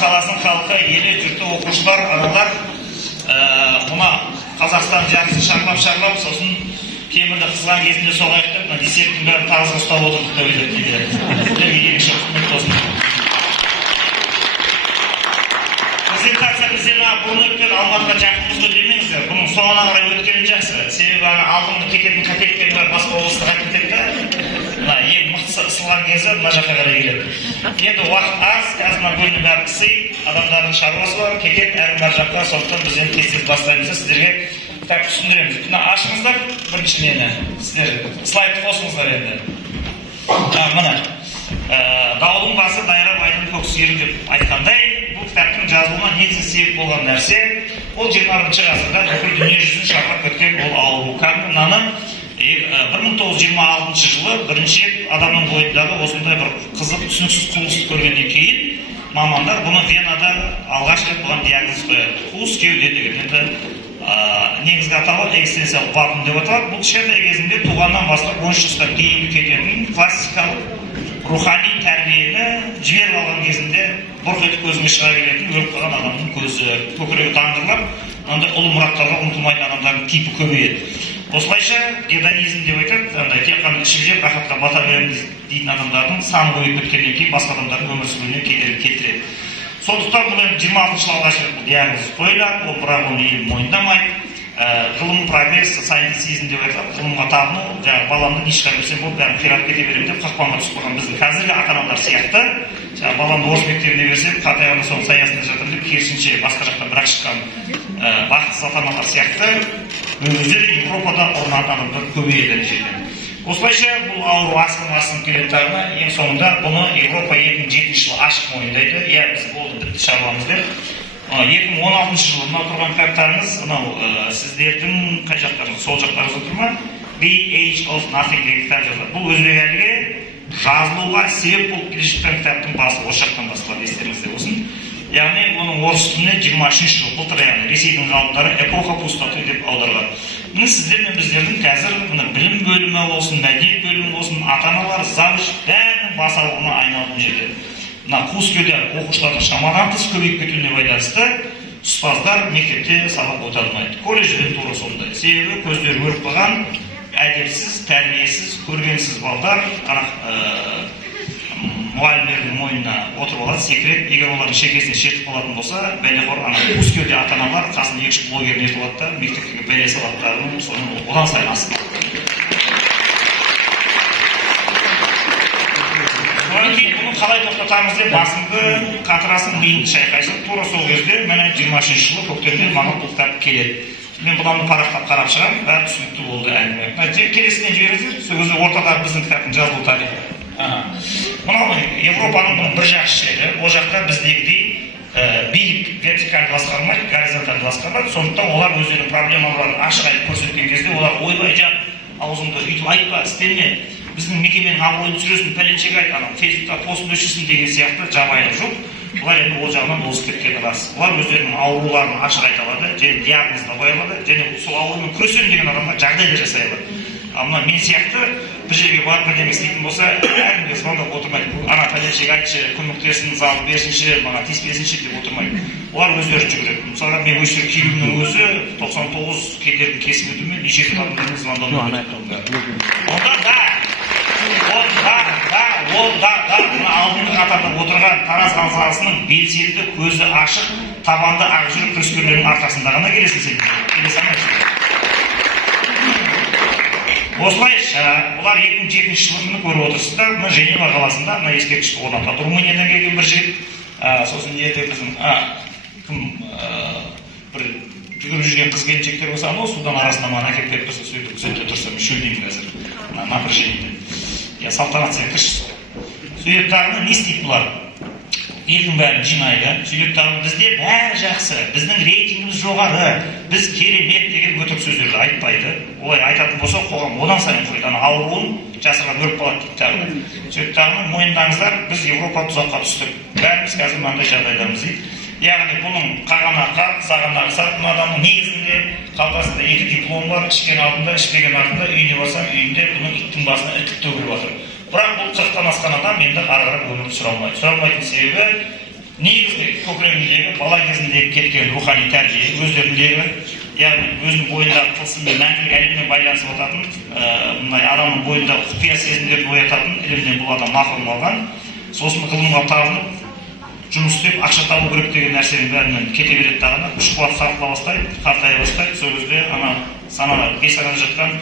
қаласының халқы, елі, жұрты, оқушылар, аналар мына Қазақстан жақсы шарлап, сосын темірді қызған кезінде соғайық деп, десерттің бәрін тазға ұстап отырдық деп презентация бізден бұрын өткен Алматыға жақынымызды демеңіздер. Бұның соңына қарай өткені жақсы. Себебі алдыңғы кететін қателіктердің бәрі басқа облыстарға кетеді да. Ең мықтысы ысылған кезі мына жаққа қарай келеді. Енді уақыт аз, қазір бөлімнің бәрі қысый, адамдардың шаруасы бар, кетеді әрі бар жаққа, сондықтан біз енді тез бастаймыз. Сіздерге кітап түсіндіреміз. Ашыңыздар бірінші нені. Сіздер слайдты қосыңыздар енді. Мына даудың басы дайра байдың көк сиыры деп айтқандай, бұл кітаптың жазылуына негізгі себеп болған нәрсе, ол 20-шы ғасырда бүкіл дүние жүзін шарлап кеткен ол ауру. Кәдімгі мынаны 1926 жылы бірінші адамның бойындағы осындай бір қызық түсініксіз құбылысты көргеннен кейін мамандар бұны Венада алғаш рет бұған диагноз қояды. Қуыс кеуде деген. Енді негізгі атауы экзистенциялық вакуум деп аталады. Бұл кішкентай кезінде туғаннан бастап 13 жасқа дейінгі кететін классикалық рухани тәрбиені жіберіп алған кезінде бұрқ етіп көзіне шыға келетін өліп қалған адамның көзі көкірегі таңдырылып, ондай ұлы мұраттарға ұмтылмайтын адамдардың типі көбейеді. Осылайша гедонизм деп айтады, тек қана ішіп жеп рахатқа бата береміз дейтін адамдардың саны көбейіп кеткеннен кейін басқа адамдардың өмір сүруіне кедергі келтіреді. Сондықтан бұл енді 26 жыл алғаш рет диагноз қойылады, ол бірақ оны ел мойындамайды. Ғылым прогресс, сайентизм деп айтады, ғылымға табыну, жаңағы баламды нишқа берсем бұл бәрін қирап кете беремін деп қақпанға түсіп қалған біздің қазіргі ата-аналар сияқты, жаңағы баламды орыс мектебіне берсем, қатайғанда соның саясында жатырмын деп керісінше басқа жақтан бірақ шыққан бақытсыз ата-аналар сияқты өздері Европада ұрынатын адамдар көбейеді жерден. Осылайша бұл ауру асқын келеді тағына, ең соңында бұны Европа 2007 жылы ашық мойындайды. Иә, біз болды бітті шаруамыз деп. 2016 жылы мынау тұрған кітаптарыңыз, мынау сіздердің қай жақтарыңыз, сол жақтарыңыз отыр ма? The Age of Nothing деген кітап жазылады. Бұл өзбек әліге жазылуға себеп болып келе жатқан кітаптың басы осы жақтан басталады, естеріңізде болсын. Яғни оның орыс тіліне 23 жыл былтыр, яғни Ресейдің ғалымдары эпоха пустоты деп аударған. Міне сіздер мен біздердің қазір білім бөлімі болсын, мәдениет бөлімі болсын, ата-аналар, завуч бәрінің бас ауруына айналатын жерде. Мына қуыс кеуде оқушылардың шамадан тыс көбейіп кетуіне байланысты ұстаздар мектепте сабақ өте алмайды. Колледжде тура сондай. Себебі көздері өріп қалған, әдепсіз, тәрбиесіз, көргенсіз балдар мұғалімдердің мойнына отырып алады, секіреді. Егер олардың шекесіне шертіп қалатын болса, бәлеқор қуыс кеуде ата-аналар қасында 2-3 блогерін ертіп алады да, мектепке бәле салаттарын соны одан сайын асып. Содан кейін бұны қалай тоқтатамыз деп басымды қатырасын миымды шайқайсың. Тура сол кезде міне 23 жылы көктемде маған бұл кітап келеді. Мен бұдан парақтап қарап шығамын, бәрі түсінікті болды әңгіме. Келесіне жіберіңіздер, сол кезде ортадағы біздің кітаптың жазылу тарихы. Мынау Европаның бір жақсы жері, ол жақта біздегідей биік вертикалды басқармайды, горизонталды басқармайды. Сондықтан олар өздерінің проблемаларын ашық айтып көрсеткен кезде олар ойбай жап, аузыңды үйтіп айтпа, істеме, біздің мекеменің абыройын түсіресің, пәленшеге айт, Фейсбукта постын өшірсін деген сияқты жабайылық жоқ. Бұлар енді ол жағынан озып кеткені рас. Бұлар өздерінің ауруларын ашық айта алады, және диагнозды қоя алады, және сол аурумен күресемін деген адамға жағдай да жасай алады. Мына мен сияқты бір жерге барып бірдеңе істейтін болса, әркімге звондап отырмайды. Ана пәленшеге айтшы, көмектесін, залып берсінші, маған тиіспесінші деп отырмайды. Олар өздері жүгіреді. Мысалға мен өшір киюімнің өзі 99 кедердің кесіметімен неше адамдардың звондауын Онда алдыңғы қатарда отырған Тараз қаласының белсенді, көзі ашық, табанды ақжүрек күрескерлердің арқасында ғана келесің сен. Келесе алмайсың. Осылайша, бұлар 2007 жылы көріп отырсыздар, мына Женева қаласында, мына ескерткішті орнатады. Румыниядан келген бір жігіт, сосын жерде біздің бір жүгіріп жүрген қыз келіншектер болса, анау судан арасында маған әкеп беріп тұрса, сөйтіп күзетте тұрса, мен шөлдеймін қазір. Напряжениеден. Салтанат сен кірші. Сөйтіп тағыны не істейді бұлар? Елдің бәрін жинайды. Сөйтіп тағыны бізде бәрі жақсы, біздің рейтингіміз жоғары, біз керемет деген өтірік сөздерді айтпайды. Олай айтатын болса, қоғам одан сайын құрайды. Ауруын жасырға бөліп қалады дейді тағыны. Сөйтіп тағыны мойындаңыздар, біз Европа тұзаққа түстік. Бәріміз қазір мынандай жағдайдармыз дейді. Яғни бұның қағана қақ, сағана қақ, бұл адамның негізінде қалтасында 2 диплом бар, ішкен алдында, ішпеген артында, үйіне барсам, үйінде бұның иттің басына ітіп төгіліп жатыр. Бірақ бұл 40-тан асқан адам енді ары қарай өмірді сүре алмайды. Сүре алмайтын себебі негізгі көкірегіндегі бала кезіндегі кеткен рухани тәрбие, өздеріндегі, яғни өзінің бойындағы тылсыммен мәңгілік әлеммен байланысып отыратын, мындай адамның бойындағы құпия сезімдерін оятатын ілімнен бұл адам махрұм қалған. Сосын ғылымға табынып, жұмыс істеп, ақша табу керек деген нәрсенің бәрінен кете береді дағыны, күш қуат сарқыла бастайды, қартая бастайды. Сол кезде ана санада бесағада жатқан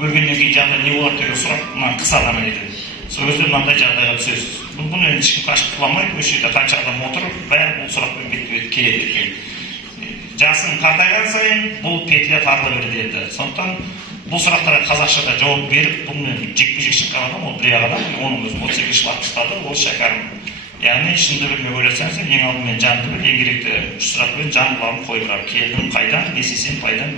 өлгеннен кейін жағдай не болады деген сұрақ мына қыс адамы еді. Сол кезде мынандай жағдайға түсесіз. Бұны енді ешкім қашып қыламайды, осы жерде қанша адам отыр, бәрі бұл сұрақпен бетпе-бет келеді екен. Жасың қартайған сайын бұл петля тарыла береді еді. Сондықтан бұл сұрақтарға қазақшада жауап беріп, бұнымен жекпе-жек шыққан адам, ол бір адам, оның өзін 38 жыл тастады, ол шәкәрім. Яғни шынды білмек ойласаңыз, ең алдымен жанды біл, ең керекті үш сұрақпен жан құлағын қойып тұрар. Келдім қайдан, не істесем пайдан,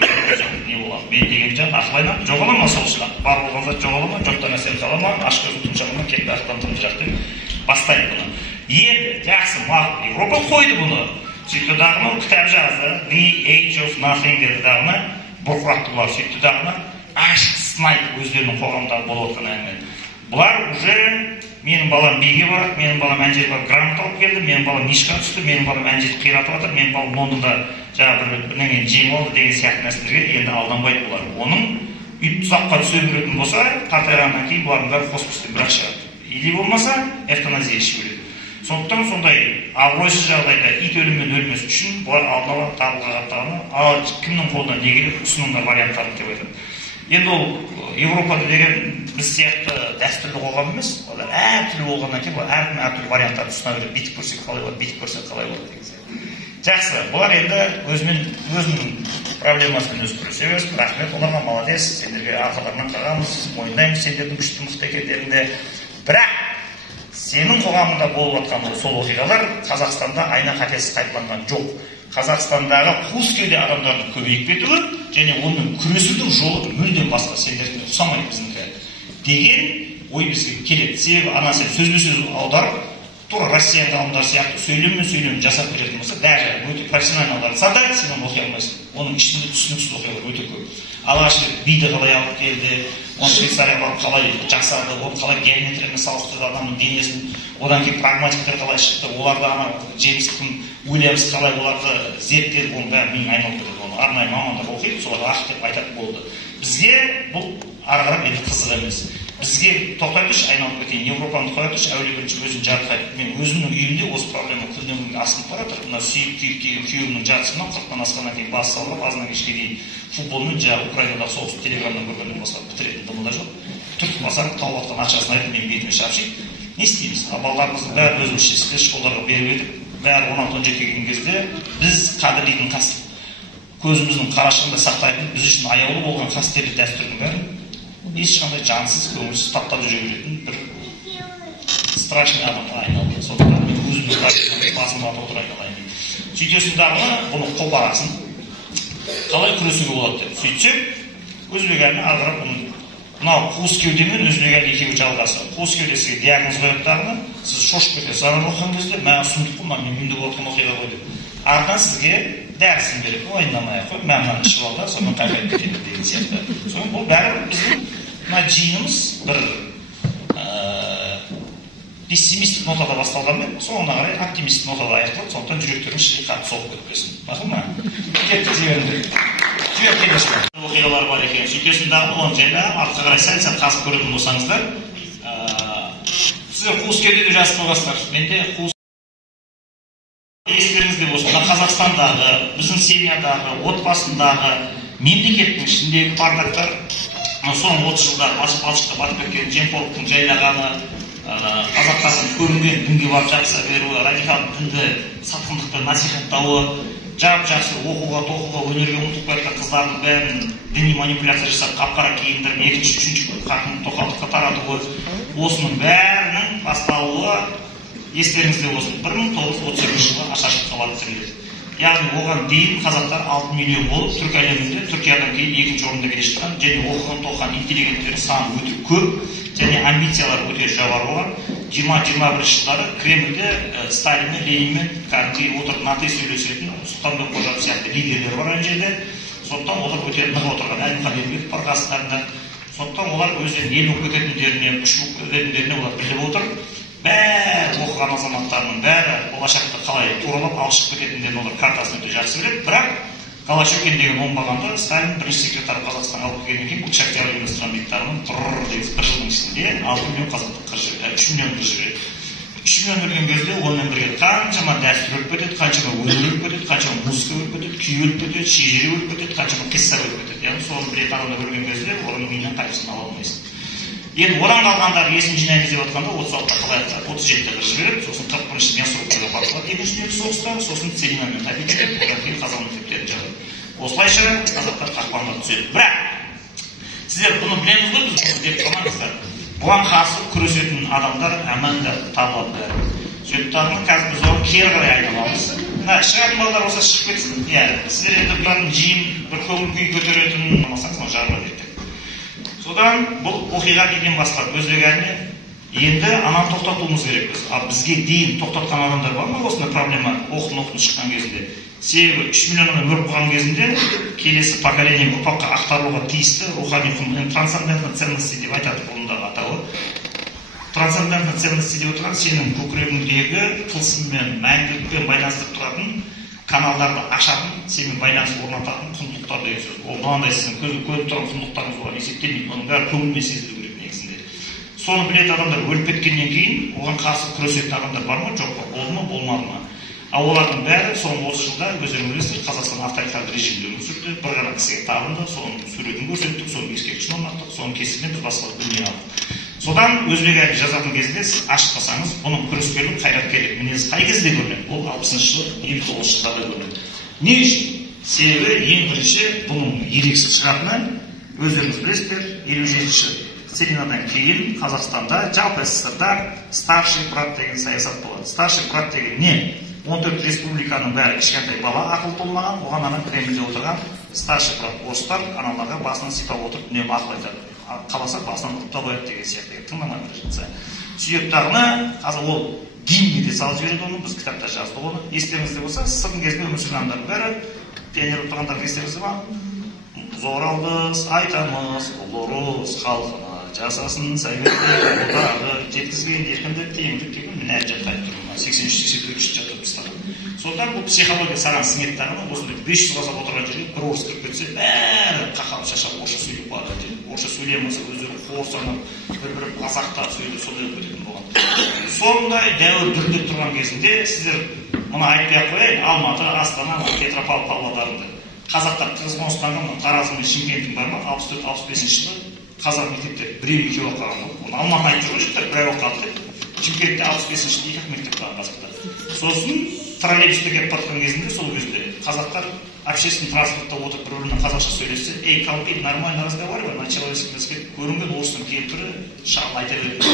не болады? Мен деген жан ақылайна жоғала ма сол сұрақ? Бар болған зат жоғала ма, жоқтан нәрсені қала ма, аш көзін тұмшала ма, кетті ақылдан тұмшақ деп бастайды бұны. Енді жақсы мақұл, Европа қойды бұны. Сөйтті дағыны кітап жазды, The Age of Nothing деді дағыны, бұрқырақты бұлар сөйтті дағыны, ашық сынайды өздерінің қоғамдағы болып отқан әңгіме. Бұлар уже менің балам биге барады, менің балам әнжет барып грант алып келді, менің балам нишқа түсті, менің балам әнжет қиратып жатыр, менің балам Лондонда жаңағы бірдеңені жеңіп алды деген сияқты нәрселерге енді алданбайды бұлар. Оның үй тұзаққа түсе беретін болса, қартайғаннан кейін бұлардың бәрі хоспистен бірақ шығады. Или болмаса эвтаназия шегіледі. Сондықтан сондай абыройсыз жағдайда ит өліммен өлмес үшін бұлар алдын ала табылға қаттағаны, ал кімнің қолынан не келіп ұсыныңдар варианттарын деп айтады. Енді ол Европада деген біз сияқты дәстүрлі қоғам емес, олар әртүрлі болғаннан кейін әркім әртүрлі варианттарды ұсына береді. Бүйтіп көрсек қалай болады, бүйтіп көрсек қалай болады деген сияқты. Жақсы, бұлар енді өзінің проблемасымен өзі күресе берсін. Рахмет оларға, молодец, сендерге арқаларынан қағамыз, мойындаймыз сендердің күшті мықты екендеріңді. Бірақ сенің қоғамында болып жатқан сол оқиғалар Қазақстанда айна қатесіз қайталанған жоқ. Қазақстандағы қуыс кеуде адамдардың көбейіп кетуі және онымен күресудің жолы мүлдем басқа, сендерге ұқсамайды біздікі деген ой бізге келеді. Себебі ана сен сөзбе-сөз аударып, тура Россия ғалымдар сияқты сөйлем жасап беретін болса, даже өте профессионально аударса да сен оны оқи алмайсың. Оның ішінде түсініксіз оқиғалар өте көп. Алғашқы биді қалай алып келді, оны Швейцарияға қалай жасады, оны қалай геометрияны салыстырды адамның денесін, одан кейін прагматиктер қалай шықты, оларды ана Джеймс Уильямс қалай оларды зерттеді, оның бәрі менің айналып кетеді. Оны арнайы мамандар оқиды, солар ақ деп айтады болды. Бізге бұл ары қарай енді қызық емес. Бізге тоқтай тұршы, айналып кетейін, Европаны қоя тұршы, әуелі бірінші өзін жарқырайды. Мен өзімнің үйімде осы проблема күннен күнге асынып бара жатыр. Мына сүйіп күйеуімнің жартысынан 40-тан асқаннан кейін бас салып, азынан кешке дейін футболмен жаңағы Украинадағы соғысты телеграмнан көргеннен басқа бітіретін дымында жоқ. Түртіп тауып жатқан ақшасын айтып, менің бетіме шапшиды. Не істейміз? Балаларымыздың бәрі өзімізше істе школдарға беріп едік. Бәрі 16-17 келген кезде біз қадірлейтін қас, көзіміздің қарашығында сақтайтын, біз үшін аяулы болған қастерлі дәстүрдің бәрін ешқандай жансыз, көңілсіз таптап жүре беретін бір страшный адамға айналды. Сондықтан мен өзімнің басымда отырайын алайын. Сөйтесің дағыны бұны қопарасын, қалай күресуге болады деп. Сөйтсек, өзбек әліне ары қарап бұның мынау қуыс кеуде мен өзбек әлі екеуі жалғасы. Қуыс кеудесіге диагноз қойып дағыны, сіз шошып кетесіз. Ары оқыған кезде, мә сұмдық қой, мен үйімде болатын оқиға ғой деп. Артынан сізге дәрісін беріп, уайымдамай-ақ қой, мә мынаны ішіп ал да, сонымен қайқайып кетеді деген сияқты. Соның бұл бәрі біздің мына жиынымыз бір пессимистік нотада басталғанмен, соңына қарай оптимистік нотада аяқталып, сондықтан жүректеріңіз шірей қатты соғып кетпесін. Мақұл ма? Кетті жіберіңдер. Жібер келесіздер. Оқиғалар бар екен. Сөйтесін дағы оны және артқа қарай сәл қазып көретін болсаңыздар, сіздер қуыс кеудеде жазып қойғансыздар. Менде қуыс естеріңізде болсын. Қазақстандағы, біздің семьядағы, отбасындағы, мемлекеттің ішіндегі бардақтар соңғы 30 жылдар балшыққа батып кеткен жемқорлықтың жайлағаны, қазақтардың көрінген дінге барып жақсы беруі, радикал дінді сатқындықты насихаттауы, жақсы оқуға, тоқуға, өнерге ұмытып кеткен қыздардың бәрін діни манипуляция жасап, қап-қара киіндіріп, екінші, үшінші қатын тоқалдыққа таратуы, осының бәрінің басталуы естеріңізде болсын. 1938 жылы Ашаршылыққа барып тіреледі. Яғни оған дейін қазақтар 6 миллион болып, түркі әлемінде Түркиядан кейін екінші орында келе шыққан, және оқыған тоқыған интеллигенттер саны өте көп, және амбициялар өте жоғары болған. 20-21 жылдары Кремльде Сталинмен, Ленинмен кәдімгідей отырып нате сөйлесетін Сұлтанбек Қожа сияқты лидерлер бар ана жерде. Сондықтан олар өте нық отырған Әлімхан бар қасындарында. Сондықтан олар өздерінің ел болып кететіндеріне, күш болып кететіндеріне олар біліп отыр. бәрі оқыған азаматтарының бәрі болашақта қалай туралап алып шығып кететіндерін олар картасын өте жақсы біледі. Бірақ Голощекин деген оңбағанда Сталин бірінші секретар Қазақстанға алып келгеннен кейін бұл Октябрь индустриалдықтарының бір жылдың ішінде 6 миллион қазақтың қырып жібереді, 3 миллион қырып жібереді. 3 миллион өлген кезде онымен бірге қаншама дәстүр өліп кетеді, қаншама өнер өліп кетеді, қаншама музыка өліп кетеді, күй өліп кетеді, шежіре өліп кетеді, қаншама қисса өліп кетеді. Яғни соны білетін адамдар өлген кезде оның миынан қайсысын ала алмайсың. Енді одан қалғандар есін жинаймыз деп жатқанда 36-та қалай айтса 37-те қырып жібереді, сосын 41-ші Мясорубкаға басылады екінші дүниежүзілік соғыста, сосын Целинамен тәбет етеді, одан кейін қазақ мектептерін жабады. Осылайша қазақтар қақпанға түседі. Бірақ сіздер бұны білеміз ғой, біз бұны деп қалмаңыздар. Бұған қарсы күресетін адамдар әманда табылады. Сөйтіп қазір біз оған кері қарай айналамыз. Мына шығатын балалар осы шығып кетсін. Сіздер енді бұлардың жиын, бір көңіл күй көтеретін болмасаңыз, оны жарыла береді. Содан бұл оқиға неден бастап өздігәріне енді ананы тоқтатуымыз керекпіз. Ал бізге дейін тоқтатқан адамдар бар ма осындай проблема оқын шыққан кезінде? Себебі 3 миллионнан өліп қалған кезінде келесі поколение ұрпаққа ақтарылуға тиісті рухани құн, трансцендентные ценности деп айтады бұндағы атауы. Трансцендентные ценности деп отырған сенің көкірегіңдегі тылсыммен, мәңгілікпен байланыстырып тұратын каналдарды ашатын, сенімен байланыс орнататын құндылықтар деген сөз. Ол мынандай сіздің көріп тұрған құндылықтарыңыз оған есептелмейді. Оның бәрі көңілмен сезілу керек негізінде. Соны білетін адамдар өліп кеткеннен кейін оған қарсы күресетін адамдар бар ма, жоқ па, болды ма, болмады ма? Ал олардың бәрі соңғы 30 жылда өздеріңіз білесіздер, Қазақстан авторитарлы режимде өмір сүрді, бір ғана кісіге табынды, соның суретін көрсеттік, соның ескерткішін орнаттық, соның кесірінен біз басқа дүние алдық. Содан өзбек әлі жазатын кезінде сіз ашып қалсаңыз, бұның күрескерлік, қайраткерлік мінезі қай кезде көрінеді? Ол 60-шы жыл, 59-шы жылдарда көрінеді. Не үшін? Себебі ең бірінші бұның ерекше шығатыны өздеріңіз білесіздер, 57-ші Целинадан кейін Қазақстанда, жалпы СССРда старший брат деген саясат болады. Старший брат деген не? 14 республиканың бәрі кішкентай бала ақыл толмаған, оған ана Кремльде отырған старший брат орыстар аналарға басынан сипап отырып үнемі ақыл айтады. Қаласа басынан ұрып та қояды деген сияқты тыңдамаңдар жатса. Сүйектағына қазір ол гимнге де салып жібереді оны, біз кітапта жаздық оны. Естеріңізде болса, сырдың кезінде өмір сүрген адамдардың бәрі пионер тұрғандардың естеріңізде ма? Зор алдыз айтамыз, ұлы ұрыс халқына жасасын советтер одағы жеткізген еркіндік тиімдік деген мен әлі жатқа айтып тұрмын. 83-84 жатып тастаған. Сондықтан бұл психология саған сіңеді тағына, осындай 500 жылға отырған жерге бір орыс кіріп кетсе, бәрі қақалып шашап орысша сөйлеп қалады. Орысша сөйлемесе өздері қорсанып, бір-бір азақтап сөйлеп сондай өтетін болған. Сондай дәуір дүрілдеп тұрған кезінде сіздер мұны айтпай-ақ қояйын, Алматы, Астана, Петропавл, Павлодарында қазақтар тығыз қоныстанған Таразы мен Шымкенттің бар ма? 64-65 жылы қазақ мектептер біреу-екеу оқыған болды. Оны Алматы айтып жүр ғой, бір ай оқыған деп. Шымкентте 65 жылы 2 мектеп бар қазақтар. Сосын троллейбусте келіп бара кезінде сол кезде қазақтар общественный транспортта отырып бір-бірімен қазақша сөйлессе, ей, колпит, нормально разговаривай, на человеческом языке көрінген орыстың кемпірі шағын айта береді.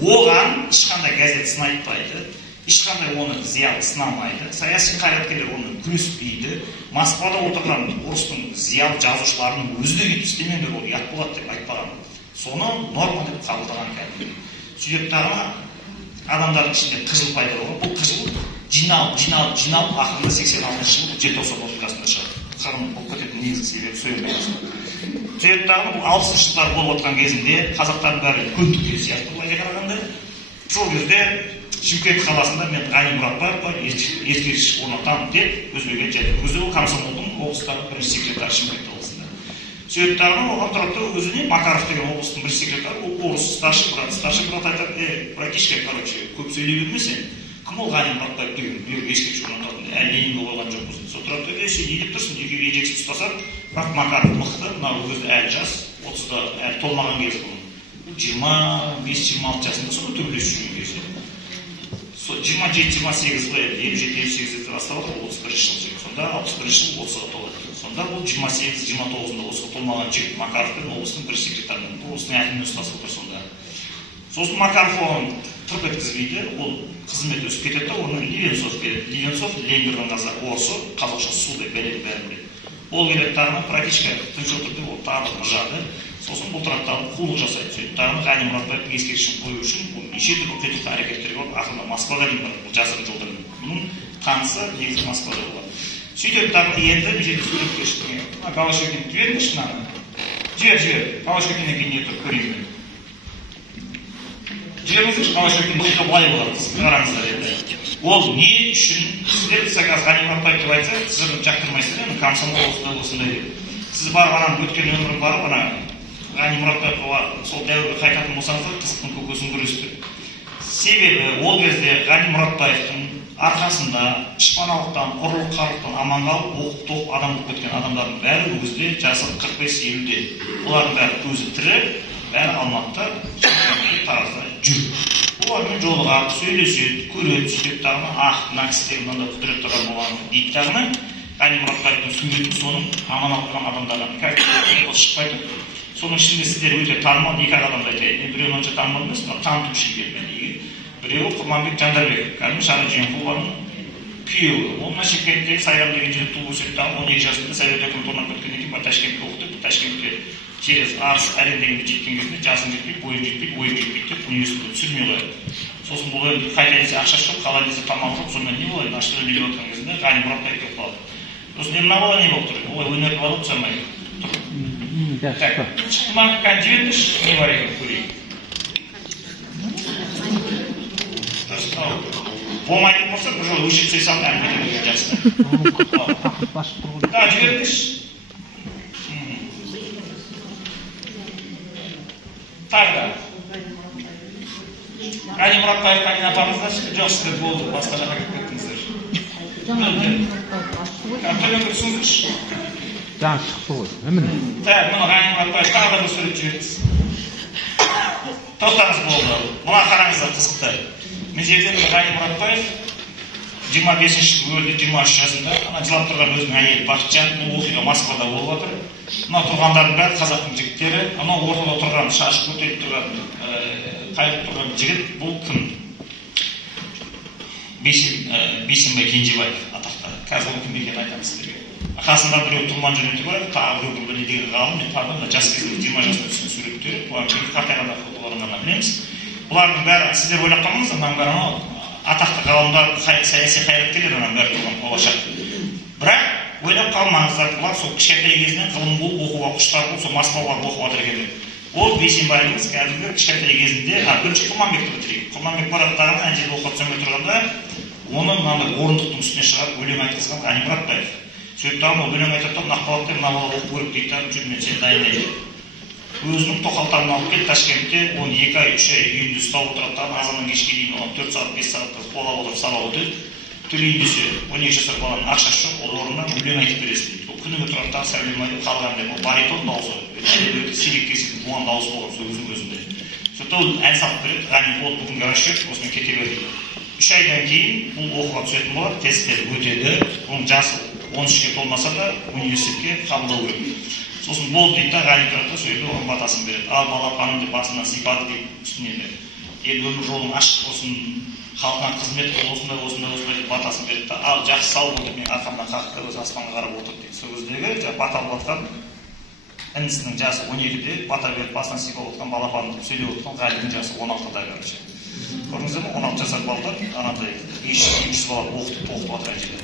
Оған ешқандай газет сын айтпайды, ешқандай оны зиялы сынамайды, саяси қайраткерлер оны күреспейді. Москвада отырған орыстың зиялы жазушыларының өзі де кетіп істемеңдер, ол ұят болады деп айтпаған. Соны норма деп қабылдаған кәдімгі. Сүйектағына адамдардың ішінде қыжыл пайда болған. Бұл қыжыл жиналып ақырында 86 жылы желтоқсан оқиғасында шығады. Қырғын болып кететін негізгі себебі сол емес. Сүйектағы бұл 60 жылдар болып отқан кезінде қазақтардың бәрі көндікке сияқты былай қарағанда. Сол кезде Шымкент қаласында мен Ғани Мұратбаев ескерткіш орнатамын деп өзбекке жайлы. Өзі ол комсомолдың облыстағы бірінші секретары Шымкент облысында. Сөйттағын оған тұрады өзіне Макаров деген облыстың бірінші секретары, ол орыс старший брат айтады, братишка, короче, көп сөйлей бермесең, кім ол Ғани Мұратбаев деген ескерткіш орнататын, Ленинге қойған жоқпыз. Сол тұрады, сен не деп тұрсың, екеуі ежексіз ұстасады, бірақ Макаров мықты, мынау өзі әлі жас, 30-да әлі толмаған кез бұл. 25-26 жасында соны төбелесіп жүрген кезде. 27-28 57-58 бастап отыр, 31 жыл. Сонда 61 жыл 30-ға толады. Сонда бұл 28-29-ында 30-ға толмаған жігіт Макаров пен облыстың бір секретарының облыстың әкімімен ұстасып отыр сонда. Сосын Макаров оған тұрып еткізбейді, ол қызмет өсіп кетеді, оны Ливенцов келеді. Ливенцов Ленгердің орысы, қазақша су деп береді бәрін біледі. Ол келеді тағына практически тыныш отырды, ол тағы мұржады. Сосын бұл тұрақтағы қулық жасайды. Сөйтіп тағына Ғани Мұратбаевтың ескерткішін қою үшін бұл неше түрлі күтетікті әрекеттер болып, ақырында Москваға дейін барады. Бұл жасырын жолдармен. Бұның танысы негізі Москвада болады. Сөйтіп тағына енді жерде суретке шыққан. Голощекинді жіберіңізші мынаны. Жібер. Голощекиннен кейін не тұр, көрейін. өздеріңіз қалай сөйткен логика былай болады, сіз қараңыздар енді. Ол не үшін сіздер қазір Ғани Мұратбаев деп айтса, сіздер жақтырмайсыздар, енді комсомол осындай деп. Сіз барып өткен өмірін барып, Ғани Мұратбаевқа сол дәуірге қайтатын болсаңыздар, қызықтың көкесін көресіздер. Себебі ол кезде Ғани Мұратбаевтың арқасында шпаналықтан, ұрлық-қарлықтан аман қалып, оқып-тоқып адам болып кеткен адамдардың бәрі бұл кезде жасы 45-50-де. Олардың бәрі көзі тірі, бәрі Алматыда, Таразда жүр. Олармен жолығып, сөйлеседі, көреді, сөйтіп тағына, мына кісілер мынандай құдірет тұрған болған дейді тағына, Ғани Мұратбаевтың суретін соның аман алып тұрған адамдардан кәдімгі шықпайды. Соның ішінде сіздер өте танымал екі адамды айтайын. Біреуін онша танымал емес, танытып ішілген. Біреуі Құрманбек Жандарбек, кәдімгі Шара Жиенқұлованың күйеуі. Ол Шымкентте Сайрам деген жерде туып өседі, 12 жасында Совет өкіметі орнап кеткеннен кейін Ташкентке оқыды. Ташкентке через Арыс Әлем дегенде жеткен кезде жасың жетпейді, бойың жетпейді, ойың жетпейді деп университетке түсірмей қояды. Сосын бұл енді қайта десе ақша жоқ, қалай десе тамақ жоқ, сонымен не болады? Ашты өлеге отырған кезінде Ғани Мұратбаев келіп қалды. Сосын енді мына бала не болып тұр? Олай өнерді бала ұқсамай тұр. Шықты ма? Қазір жіберіңізші, не бар екен көрейік. Болмайтын болса, бір жол өшірсе салды, әңгімелерге жақсы. Да, жіберіңізші. Тағы да. Ғани Мұратбаев қайын апамыздар, жоқ сіздер болды, басқа жаққа кетіп кеттіңіздер. Төмен көрсіңіздерші. Жаңа шықты ғой, әмін. Мұны Ғани Мұратбаев тағы да бір сурет жіберіңіз. Тоқтаңыз болды. Мұна қараңыздар қызықты. Мен жерден Ғани Мұратбаев 25-ші өлді, 23 жасында. Жылап тұрған өзінің әйелі Бақытжан, оқиға Москвада болып жатыр. Мына тұрғандардың бәрі қазақтың жігіттері. Анау ортада тұрған, шашы көтеріп тұрған, қайырып тұрған жігіт бұл кім? Бейсенбай Кенжебаев атақты. Қазір ол кім екенін айтамын сіздерге. Қасында біреу Тұрман Жөнеті бар, тағы біреу бір недегі ғалым. Мен тағы жас кезінде 20 жасында түскен суреттері. Бұлар кейін қартайғанда фотоларын ғана білеміз. Бұлардың бәрі сіздер ойлап қалмаңыздар, мынаның бәрі атақты ғалымдар, саяси қайраткерлер мынаның бәрі тұрған болашақ. Бірақ ойлап қалмаңыздар, бұлар сол кішкентай кезінен ғылым болып, оқуға құштар болып, сол Москваға оқып жатыр екен. Ол Бейсенбайымыз кәдімгі кішкентай кезінде, бірінші Құрманбекті бітірейік. Құрманбек Бараттағын ана жерде оқып сөйлемей тұрғанда, оны мынандай орындықтың үстіне шығарып өлең айтқызған Ғани Мұратбаев. Сөйтіп ол өлең айтады, нақпалатты мына бала оқып көріп дейді, жүр мен сені дайындаймын. Өзінің тоқалтарын алып келіп Ташкентте 12 ай, 3 ай үйінде ұстап отырады, азаннан кешке дейін 4 сағат, 5 сағатта қолап отырып сабақ өтеді. Төлейін десе, 12 жасар баланың ақшасы жоқ, ол орнына өлең айтып бересің дейді. Ол күніге тұрады тағы сәлем қалғандай, ол баритон дауысы, өте сирек кесетін туған дауысы болған сол өзінде. Сөйтіп ол ән салып береді, Ғани ол бүгін гаражер, осымен кете берді. 3 айдан кейін бұл оқуға түсетін болады, тесттер өтеді, оның жасы 13-ке толмаса да университетке қабылдау керек. Сосын болды дейді да, Ғани тұрады, сөйтіп оған батасын береді. Ал балапаным деп басынан сипады дейді, үстінен ел өмір жолың ашық болсын, халқына қызмет осындай батасын береді да, ал жақсы сау бол деп мен арқамнан қақты өзі аспанға қарап отырды дейді. Сол кездегі бата алып жатқан інісінің жасы 12-де, бата беріп басынан сипап отқан балапаным деп сөйлеп отқан Ғалидің жасы 16-да короче. Көрдіңіздер ме? 16 жасар балдар анандай 500 бала оқытып жатыр ана жерде.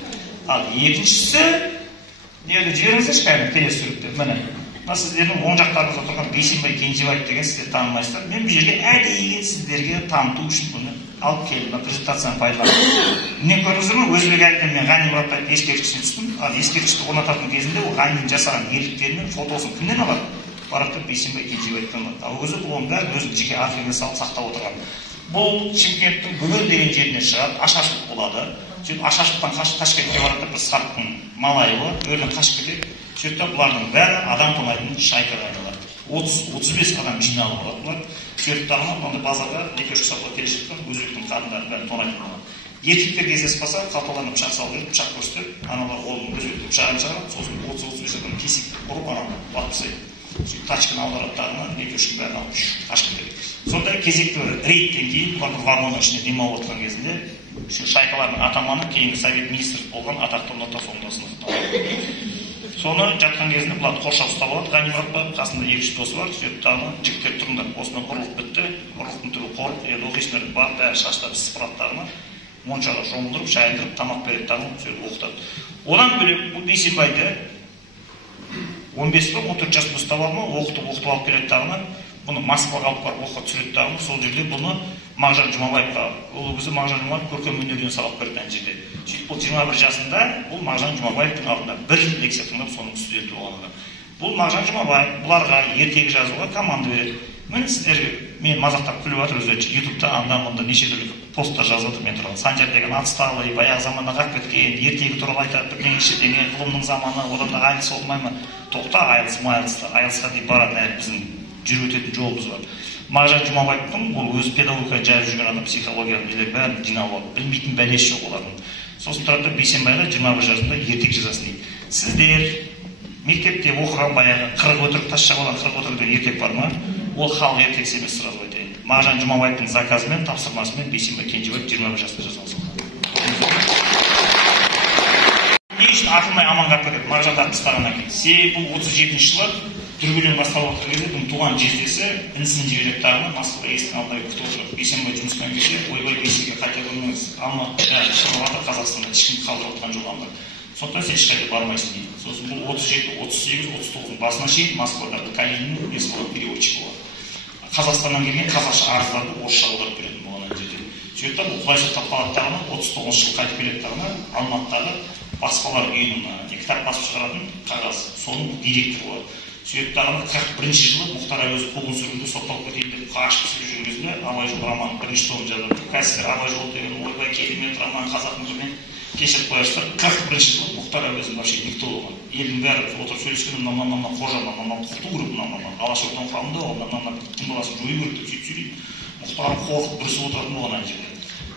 Ал екіншісі неге жіберіңіздерші кәдімгі телесүріпті. Міне мына сіздердің оң жақтарыңызда тұрған Бейсенбай Кенжебаев деген сіздер танымайсыздар. Мен бұл жерге әдейі сіздерге таныту үшін бұны алып келдім, презентацияны пайдаланып. Не көрдіңіздер ме? Өзбек әлемнен мен Ғани Мұратбаевтың ескерткішіне түстім. Ал ескерткішті орнататын кезінде ол Ғанидің жасаған ерліктері мен фотосын кімнен алады? Барып Бейсенбай Кенжебаевтан алады. Ал өзі оның бәрін өзінің жеке архивіне салып сақтап отырған. Бұл Шымкенттің Бөгел деген жеріне шығады, Ашашов болады. Сөйтіп Ашашовтан қашып Ташкентке барады, бір сарттың малайы болады, өрден қашып кетеді. Сөйтіп бұлардың бәрі адам тонайтын шайкаға айналады. 30-35 адам жиналып алады бұлар. Сөйтіп тағына мынандай базарға екеуші сапқа келе шыққан өзбектің қарындарын бәрін тонайтын болады. Еркектер кездесіп қалса, қалталарына пышақ салып жүріп, пышақ көрсетіп, аналар қолын өзбектің пышағын шығарады, сосын 30-35 адам кесек ұрып ананы батып тастайды. Сөйтіп тачканы аударады тағынан екеушінің бәрін алып қашып кетеді. Сондай кезекті рейдтен кейін бұлардың вагонның ішінде демалып отырған кезінде шайқалардың атаманы кейінгі совет министрі болған атақты Нұртас соны жатқан кезінде бұларды қоршап ұстап алады. Ғани Мұратбаев қасында 2-3 досы бар. Сөйтіп тағы жігіттер тұрыңдар, осымен ұрлық бітті. Ұрлықтың түрі қорық, енді оқисыңдар бар, бәрі шаштары сыпырады тағына. Моншаға жуындырып, жайындырып, тамақ береді тағына, сөйтіп оқытады. Одан бөлек бұл Бейсенбайды 15-14 жасында ұстап алды ма, оқытып алып келеді тағына. бұны Москваға алып барып оқуға түсіреді дағы, сол жерде бұны Мағжан Жұмабаевқа, ол кезде Мағжан Жұмабаев көркем өнерден сабақ берді ана жерде. Сөйтіп бұл 21 жасында бұл Мағжан Жұмабаевтың алдында бір жыл лекция тыңдап соның студенті болған. Бұл Мағжан Жұмабаев бұларға ертегі жазуға команда береді. Міне сіздерге мен мазақтап күліп жатыр өзі ютубта анда-мында неше түрлі посттар жазып отыр мен туралы. Санжар деген отсталый, баяғы заманда қалып кеткен, ертегі туралы айтады, бірдеңе ештеңе, ғылымның заманы, одан да айлс болмай ма? Тоқта, айлсқа дейін баратын әлі біздің жүріп өтетін жолымыз бар. Мағжан Жұмабаевтың ол өзі педагогика жазып жүрген адам, психология білер бәрін жинап алып, білмейтін бәлесі жоқ олардың. Сосын тұрады Бейсенбайға 21 жасында ертек жазасын дейді. Сіздер мектепте оқыған баяғы 40 өтірік тас шабалан 40 өтірік деген ертек бар ма? Ол халық ертегісі емес, сразу айтайын. Мағжан Жұмабаевтың заказымен, тапсырмасымен Бейсенбай Кенжебаев 21 жасында жазған. Не үшін атылмай аман қалып кетеді? Мағжанды атып тастағаннан кейін. Себебі бұл 37 жылы дүрбелең басталып отыр кезде бұның туған жездесі інісін жібереді дағы Москва есіктің алдында күтіп отыр. Бейсенбай жұмыстан келсе, ойбай бейсенге қайта көрмеңіз. Алматыда шығып Қазақстанда ешкім қалдырып отқан жоқ анда. Сондықтан сен ешқайда бармайсың дейді. Сосын бұл 37, 38, 39 басына шейін Москвада Калининнің несі болады, переводчик болады. Қазақстаннан келген қазақша арыздарды орысша аударып беретін болған жерде. Сөйтіп бұл құлай сақтап қалады дағыны 39 жыл қайтып келеді дағыны Алматыдағы баспалар үйінің кітап басып шығаратын қағаз, соның директоры болады. Сөйтіп дағыны 41 жылы Мұхтар Әуезов қуғын сүргінде сотталып кетейін деп қашып түсіп жүрген кезінде Абай жолы романын бірінші томын жазды. Кәсіпкер Абай жолы деген ойбай керемет роман қазақтың тілімен кешіріп қоясыздар. 41 жылы Мұхтар Әуезов вообще никто болған. Елдің бәрі отырып сөйлескен мынау қожа, мынау құту керек, мынау Алашорданың құрамында ол, мынау тың баласын жою керек деп сөйтіп сөйлейді. Мұхтар қорқып бүрісіп отыратын болған ана жерде.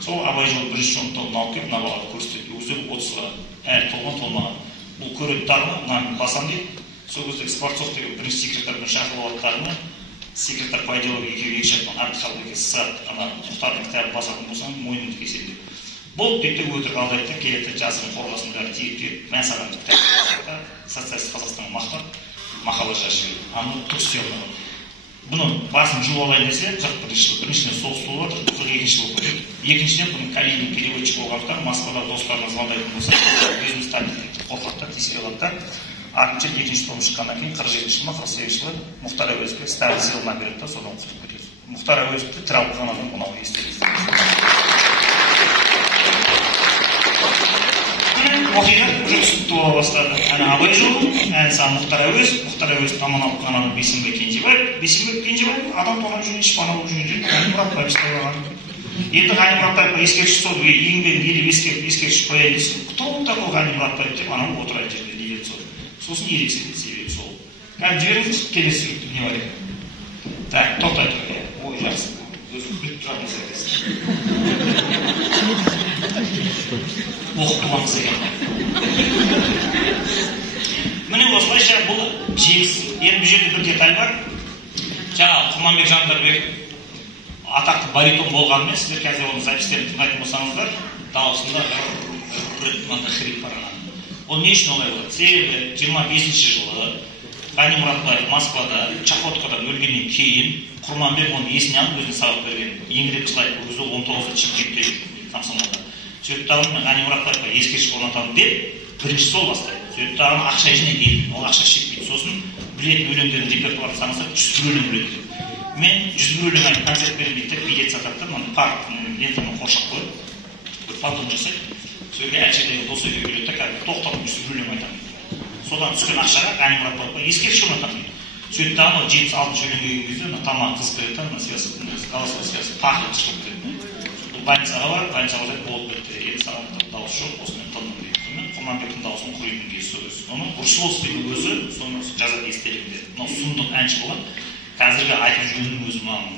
Сол Абай жолы бірінші томын алып келіп мына балаға көрсетеді. Өзі 30-ға әлі толмаған. Бұл көреді дағыны, мынаны басам дейді. Сол кезде Скворцов деген бірінші секретармен шақырып алады дағыны. Секретар по идеологии екеуі екі жақтан Әбдіхалық екеуі сызады. Ана Мұхтардың кітабын басатын болсаң, мойныңды кеседі деп. Бұл дейді өтірік алдайды да келеді жасырын қорғасын бәрі тиіп мән саған кітап социалист Қазақстанға мақтап махаббат жазып жібереді. Аны түк істей алмаған. Бұның басын жұлып алайын десе 41 жыл. Біріншіден соғыс болып жатыр, 42 жыл болып кетеді. Екіншіден бұның Калинин переводчик болғандықтан Москвада достарына звондайтын болса, өзіміз Сталинден қорқады да, тесіле алады да. Артынша екінші том шыққаннан кейін 47 жыл ма 48 жылы Мұхтар Әуезовке Сталин сыйлығын береді да, содан құтылып кетеді. Мұхтар Әуезовті тірі алып қалған адам мынау естиді. Оқиға уже түсінікті бола бастады. Әні Абай жолы, әні саған Мұхтар Әуезов аман алып қалған адам Бейсенбай Кенжебаев, адам тоған жүрген шпана болып жүрген жерде Ғани Мұратбаев ұсталған. Енді Ғани Мұратбаевқа ескерткіш сол еңбегін елеп ескерткіш қояйын десе, кто такой Ғани Мұратбаев деп анау отырады жерде лидер сол. Сосын ерекшеледі себебі сол. Қазір жіберіңіз, келесі не бар екен. Так, тоқтай тұр. Ой, жақсы. Өзім біліп тұратын сәйкес. Оқытуғаныз екен. Міне осылайша бұл жеміс. Енді бұл жерде бір деталь бар. Жаңа Құрманбек Жандарбек атақты баритон болғанымен сіздер қазір оның запистерін тыңдайтын болсаңыздар, дауысында бір хрип бар. Ол не үшін олай болады? Себебі 25-ші жылы Ғани Мұратбаев Москвада Чахоткадан өлгеннен кейін Құрманбек оны есіне алып өзіне сабақ берген. Еңіреп жылайды, өзі 19-шы мектепте комсомолда. Сөйтіп Ғани Мұратбаевқа ескерткіш орнатамын деп, бірінші сол бастайды. Сөйтіп ақша жинайды, ол ақша шекпейді. Сосын білетін өлеңдердің репертуарын санаса 101 өлең біледі. Мен 101 өлең айтып концерт беремін дейді, билет сатады, парктың лентамен қоршап қойып, бір фотон жасайды. Сөйге әлшедегі досы үйге келеді де, тоқтап 101 өлең айтамын. Содан түскен ақшаға Ғани Мұратбаевқа ескерткіш орнатамын. Сөйтіп 76-шы өлең келген кезде тамақ қыз кіреді, голосовой связь тақырып шығып кетеді. Больницаға бар, больницаға болып кетті. Енді саған дауыс жоқ, осымен тындым дейді. Құрманбектің дауысын құридің кезі. Оны Брусиловскийдің өзі соны жазады естелігінде. Мынау сұмдық әнші болған. Қазіргі айтып жүргеннің өзі маған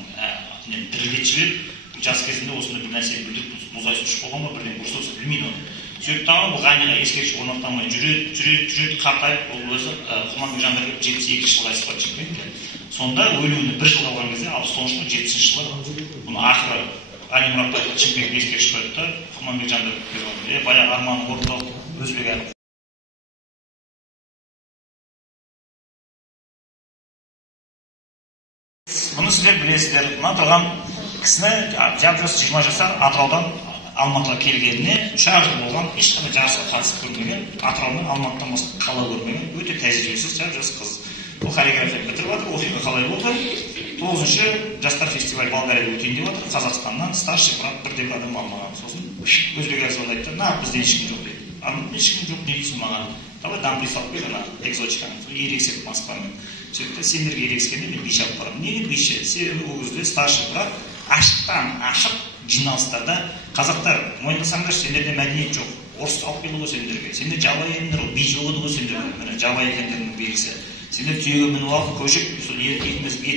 дірілдетіп жіберіп, жас кезінде осындай бір нәрсені білдіріп, мұзайсыз ұшып болған ба, бірден Брусиловский білмейді оны. Сөйтіп бұл Ғаниға ескерткіш орнатылмай жүреді, қартайып, ол өзі Құрманбек Жандарбек 72 жылға испат шекпейді. Сонда өлуіне 1 жыл қалған кезде 69-70 жылы бұны ақыры Ғани Мұратбаевқа Шымкентке ескерткіш қойды да, Құрманбек Жандарбекке баяғы арманы орындалып, өзбек әлі. Бұны сіздер білесіздер, мына тұрған кісіні жап-жас 20 жасар Атыраудан Алматыға келгеніне 3 жыл болған, ешқандай жарысқа қатысып көрмеген, Атыраудан Алматыдан басқа қала көрмеген, өте тәжірибесіз жап-жас қыз. бұл хореография бітіріп жатыр, оқиға қалай болды. 9-шы жастар фестиваль Болгарияда өтейін деп жатыр. Қазақстаннан старший брат бірде-бір адам алмаған. Сосын өзбек звондайды да, на, бізде ешкім жоқ дейді. Ешкім жоқ не дейсің маған? Давай дампли салып бер ана экзотиканы. Ерексек Москвамен. Сөйтті, сендерге ерекскенде мен биші алып барамын. Неге биші? Себебі ол кезде старший брат ашық жиналыстарда қазақтар мойындасаңдар, сендерде мәдениет жоқ. Орыс алып келді ғой сендерге. Сендер жабайы екендер ғой, би жоғыды ғой сендерге. Міне жабайы екендердің белгісі. Сендер түйеге мініп алып, көшіп, сол ет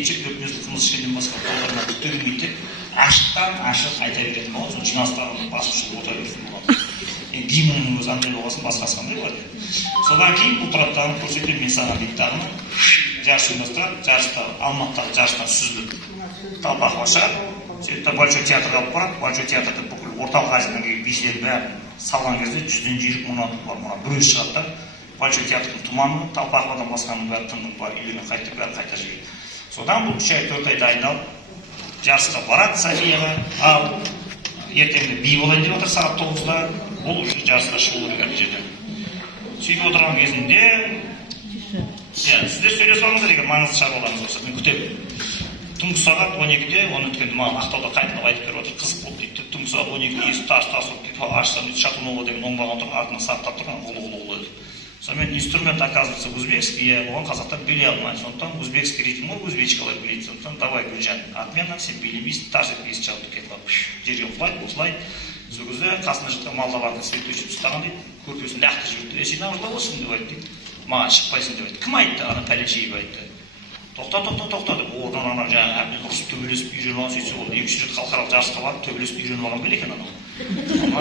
жеп, өкмезді қымыз ішкенден басқа қолдарына түк төгілмейді деп, ашық айта беретін болады. Сол жиналыстарға басып шығып отыра беретін болады. Енді гимннің өзі андай болғасын, басқасы қандай болады. Содан кейін бұл тұрақтарын көрсетіп, мен саған дейді дағыны жарыс ұйымдастырады. Жарыста Алматыдағы жарыстан сүзіліп Талпақова шығады. Сөйтіп Большой театрға алып барады. Большой театрда бүкіл орталық Азиядан келген бишілердің бәрі салған кезде 100-ден жүйрік мыңнан бар, мұна бір өзі шығады да. Большой театрдың тұманы, Талпақовадан басқаның бәрі тыңдық бар, үйлеріне қайтып, бәрі қайта жүреді. Содан бұл 3 ай 4 ай дайындалып, жарысқа барады Софияға, ал ертеңді би болайын деп отыр сағат 9-да, ол уже жарысқа шығу керек жерде. Сөйтіп отырған кезінде, сіздер сөйлесіп алыңыздар, егер маңызды шаруаларыңыз болса, мен күтемін. Түнгі сағат 12-де, оны өткенде маған Ақтауда қайталап айтып беріп отыр, қызық болды дейді. Түнгі сағат 12-де есік тас болып кетіп, ашсам дейді, Шатунова деген оңбаған тұрған, артына сақтап тұрған, ғұлы еді. Сонымен инструмент, оказывается, узбекский, оған қазақтар билей алмайды. Сондықтан узбекский ритм ғой, узбечкалар билейді. Сондықтан давай Гүлжан, отмена, сен билемейсің, тас етпейсің, жалпы кетіп алып, жерге құлайды, осылай. Сол кезде қасында жатқан малдалардың святойші ұстаған дейді, көрпесін лақты жіберді. Сен ауырлауысың деп айтты дейді. Маған шықпайсың деп айтты. Кім айтты? Ана пәленшеев айтты. Тоқта деп орнынан ана жаңағы әбден ұрысып төбелесіп үйреніп алған сөйтсе ол 2-3 рет халықаралық жарысқа барып төбелесіп үйреніп алған бел екен анау.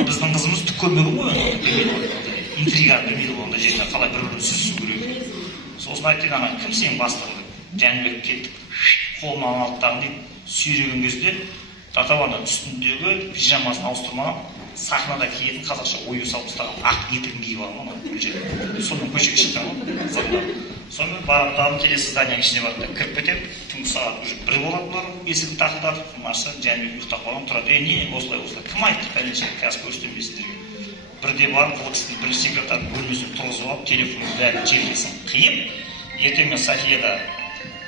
Біздің қызымыз түк көрмеген ғой, интрига білмейді ғой, ондай жерде қалай бір-бірін сүзісу керек. Сосын айтты, ана кім сенің бастығың? Жәнібек келді, қолынан алыптағын дейді, сүйреген кезде татаваны үстіндегі пижамасын ауыстырмаған, сахнада киетін қазақша ою салып тастаған ақ етігін киіп алған ана Гүлжан. Сонымен көшеге шыққан ғой. Сонымен барып келесі зданияның ішіне барды да кіріп кетеді. Түнгі сағат уже 1 болады бұлар, есігін тақылдатып, марса Жәнібек ұйықтап қалған тұрады. Не, осылай. Кім айтты пәленше, қазір көрсетемейсіздерге. Бірде барып, бұл кісінің бірінші секретарын бөлмесін тұрғызып алып, телефонын бәрін желкесін қиып, ертең мен Софияда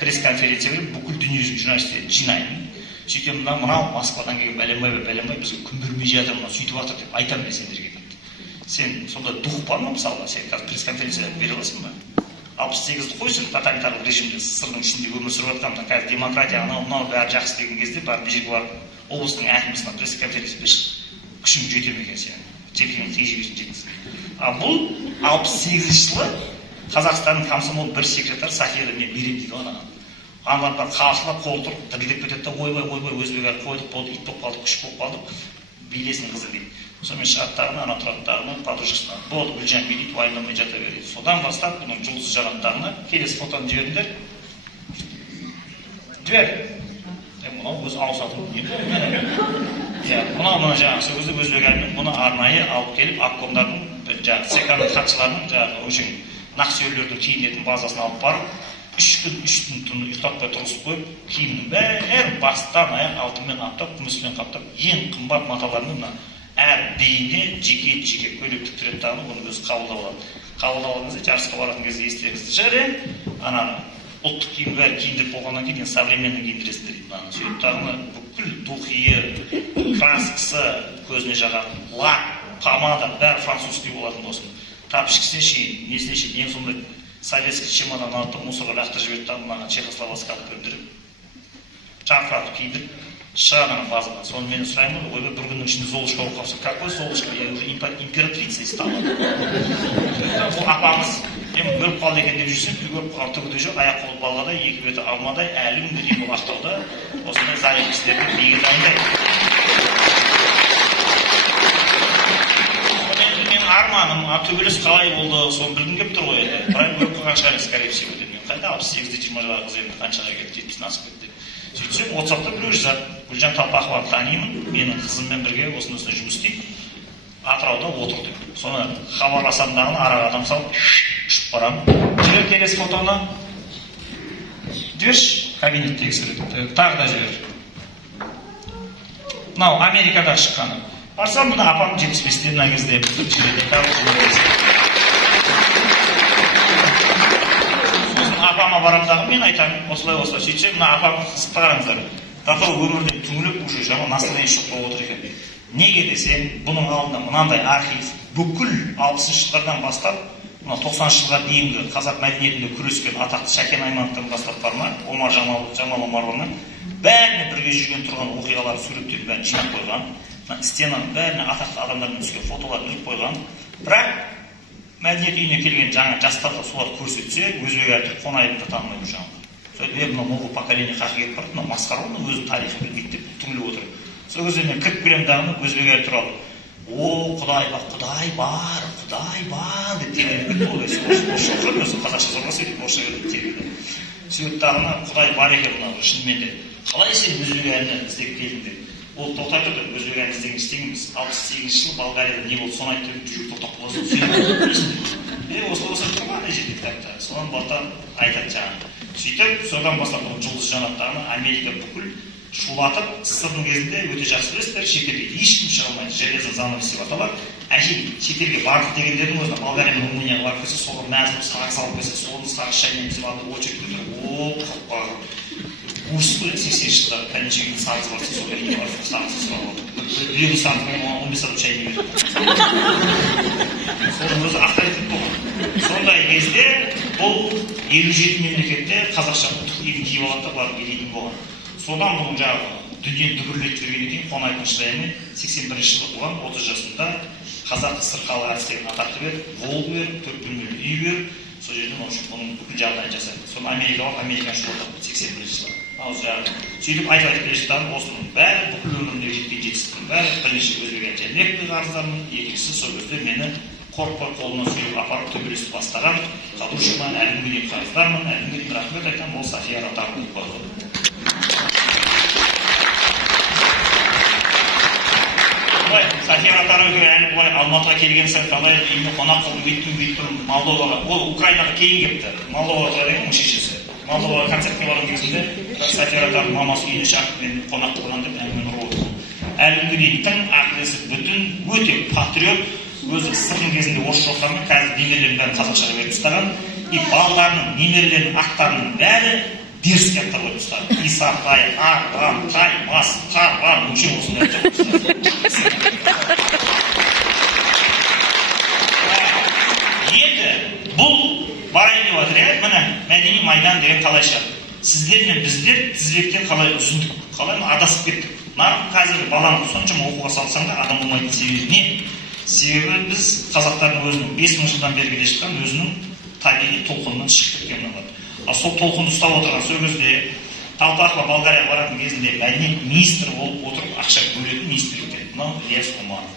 пресс-конференция беріп, бүкіл дүниежүзілік журналистерді жинаймын. Сөйтем, мынау Москвадан келген бәленбай бізге күн бермей жатыр, мынау сөйтіп жатыр деп айтамын мен сендерге дейді. Сен сонда дух бар ма мысалға, сен қазір пресс-конференция бере аласың ба? 68-ді қойсын, тоталитарлық режимде сырдың ішінде өмір сүріп жатқанда, қазір демократия анау бәрі жақсы деген кезде барып жерге барып облыстың әкімісіне пресс-конференция берші. Күшің жете ме екен сен? Желкеңнің тежегесін жеткізсін. Бұл 68-ші жылы Қазақстанның комсомол бір секретар Софияда мен берем дейді анаған. Аналар қарсылап қол тұрып дірілдеп кетеді да ойбай өзбек әлі қойдық болды, ит болып қалдық, күш болып қалдық, билесін қызы дейді. Сонымен шығаттағына, ана тұрақтағына, подружкасына болды Гүлжан билейді, уайымдамай жата береді. Содан бастап бұның жұлдыз жанаттағына келесі фотоны жіберіңдер. Жібер. Мынау өзі ауысатын не мына жаңағы сол кезде өзбек әлімен мұны арнайы алып келіп обкомдардың жаңағы ЦК-ның хатшыларының жаңағы өшің нақсүйерлердің киінетін базасына алып барып 3 түн ұйықтатпай тұрғызып қойып, киімнің бәрін бастан аяқ алтынмен аптап, күміспен қаптап, ең қымбат маталармен әр бейіне жеке көйлек тіктіреді дағы, оны өзі қабылдап алады. Қабылдап алған кезде жарысқа баратын кезде естілеріңізді шығар, ана ұлттық киім бәрі киіндіріп болғаннан кейін современный киіндіресіздер дейді. Сөйтіп тағына бүкіл духиі, краскасы, көзіне жағатын, лак, помада, бәрі французский болатын болсын. Тапшықсіне шейін, несіне шейін, ең сондай советский чемодан алып, мусорға лақтырып жіберді тағы маған Чехословакия алып бердіріп, жарқыратып киіндіріп, шығарған базаға. Соны мені сұраймын, ойбай бір күннің ішінде Золушка болып қалса, какой Золушка? Я уже императрицей стала. Бұл апамыз, мен көріп қалды екен деп жүрсем, көріп қалған түгі де жоқ, аяқ қолы балғадай, екі беті алмадай, әлі күнге дейін бұл Ақтауда осындай зайыптыстерді биге дайындайды. Менің арманым, төбелес қалай болды, соны білгім келіп тұр ғой. Бірақ көріп қалған шығар, скорее всего деп. Мен қайда 68-де 20 жылға қыз енді қаншаға кетті, 70-ні асып кетті. Сөйтсем, WhatsApp-та біреу жазады. Гүлжан Талпақованы танимын, менің қызыммен бірге осында жұмыс істейді. Атырауда отыр деп. Соны хабарласам дағыны араға адам салып, ұшып барамын. Жібер келесі фотоны. Жіберші, кабинеттегі сурет. Тағы да жібер. Мынау Америкадан шыққаны. Барсам, бұны апам 75-те мына кезде апама барамдағы мен айтамын, осылай сөйтсе, мына апамыз қызықты қараңыздар. Тапа өмірден түңіліп уже жаман настроение жоқ болып отыр екен. Неге десең, бұның алдында мынандай архив бүкіл 60-шы жылдардан бастап, мына 90-шы жылға дейінгі қазақ мәдениетінде күрескен атақты Шәкен Аймановтан бастап бар ма, Омар Жамал Омарованың бәріне бірге жүрген тұрған оқиғалар суреттер бәрін жинап қойған. Стенаның бәріне атақты адамдармен түскен фотолар іліп қойған. Бірақ мәдениет үйіне келген жаңа жастарға соларды көрсетсе, өзбек әртүр Қонаевты танымай жүр жаңағы. Сөйтіп мына новый поколение қақы келіп барды, мына масқара оның өзі тарихы білмейді деп түңіліп отыр. Сол кезде мен кіріп келем дағыны өзбек әлі туралы. О, Құдай бар деп тереңдеп осы қазақша зорға сөйтіп орысша тереңдеп. Сөйтіп дағыны Құдай бар екен мына шынымен де. Қалай сен өзбек әліне іздеп келдің деп. Ол тоқтап тұрды, өзбек әлі іздеген істеңіз. 68-ші жыл Болгарияда не болды, соны айтып жүріп тоқтап қаласың. Осы тұрған жерде кітапта. Содан бастап айтады жаңағы. Сөйтіп, содан бастап жұлдыз жанаттағыны Америка бүкіл шулатып, СССР-ның кезінде өте жақсы білесіздер, шетелге ешкім шыға алмайды, железный занавес деп аталады. Әшейін шетелге бардық дегендердің өзіне Болгария мен Румынияға барып келсе, соған мәз болып сағақ салып келсе, соны сағақ шайнаймыз деп алып очередь көтеріп, қаппағы курс қой, 80-ші жылдар кәнешегінің сағызы барса, сол үйіне барып сағызы сұрап алды. Біреудің сағызы 15 адам шайны берді. Соның өзі авторитет болған. Сондай кезде бұл 57 мемлекетте қазақша ұлттық киім киіп алады да барып елейтін болған. Содан бұның жаңағы дүниені дүбірлетіп жүргеннен кейін Қонаевтың шырайымен 81-ші жылы туған 30 жасында қазақ СССР халық әртістеріне атақты беріп, Волга беріп, 4 бөлмелі үй беріп, сол жерден оның бүкіл жағдайын жасады. Соны Америкаға Американ шулатады 81-ші жылы. Сөйтіп айтып келе жатқаным осының бәрі бүкіл өмірімде жеткен жетістіктің бәрі бірінші өзбек әлі лекпе қарыздармын, екіншісі сол кезде мені қорықпай қолына сүйіп апарып төбелесіп бастаған Қадушыма әлімге дейін қарыздармын, әлімге дейін рахмет айтамын, ол Сафия Ратарова деп қойды. Сафия Ратароваға әлі былай Алматыға келген сәт қалай үйіне қонақ қылып үйттім, Молдоваға, ол Украинаға кейін кепті, Молдоваға деген мың шешесі. Молдоваға концертке барған кезінде Сафия Ратарова мамасы үйіне шақырып мені қонақ қылған деп әңгімені ұрды. Әлімге дейін тың ақылесі бүтін, өте патриот, өзі СССР-ның кезінде орысша оқығанмен қазір немерелерін бәрін қазақшаға беріп тастаған. Балаларының, немерелерінің, ақтарының бәрі деріске аттар қойып тастады. Исақай, Арған, Таймас, Қарбан, өңше осындай аттар қойып тастады. Енді бұл барайын деп отыр, міне мәдени майдан деген қалайша. Сіздер мен біздер тізбектен қалай үзіндік, қалай адасып кеттік. Қазір баланы соншама оқуға салсаң да адам болмайтын себебі не? Себебі біз қазақтардың өзінің 5000 жылдан бері келе жатқан өзінің табиғи толқынынан шығып кеткен болады. Ал сол толқынды ұстап отырған сол кезде Талпақова Болгарияға баратын кезінде мәдениет министрі болып отырып ақша бөлетін министрлікте. Мынау Ильяс Омаров.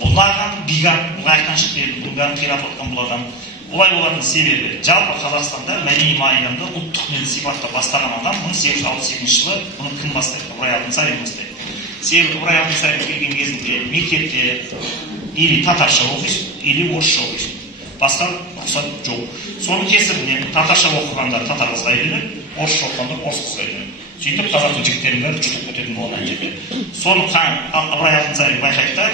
Бұлардан гигант, бұлардан шығып бұлардан қирап отқан бұл адам. Олай болатын себебі жалпы Қазақстанда мәдени майданды ұлттық мен сипатта бастаған адам 1862 жылы бұны кім бастайды? Ыбырай Алтынсарин бастайды. Себебі Ыбырай Алтынсарин келген кезінде мектепте или татарша оқисың, или орысша оқисың. Басқа рұқсат жоқ. Соның кесірінен татарша оқығандар татар қызға үйленеді, орысша оқығандар орыс қызға үйленеді. Сөйтіп қазақтың жігіттерінің бәрі жұтылып кететін болған ана жерде. Соны Ыбырай Алтынсарин байқайды да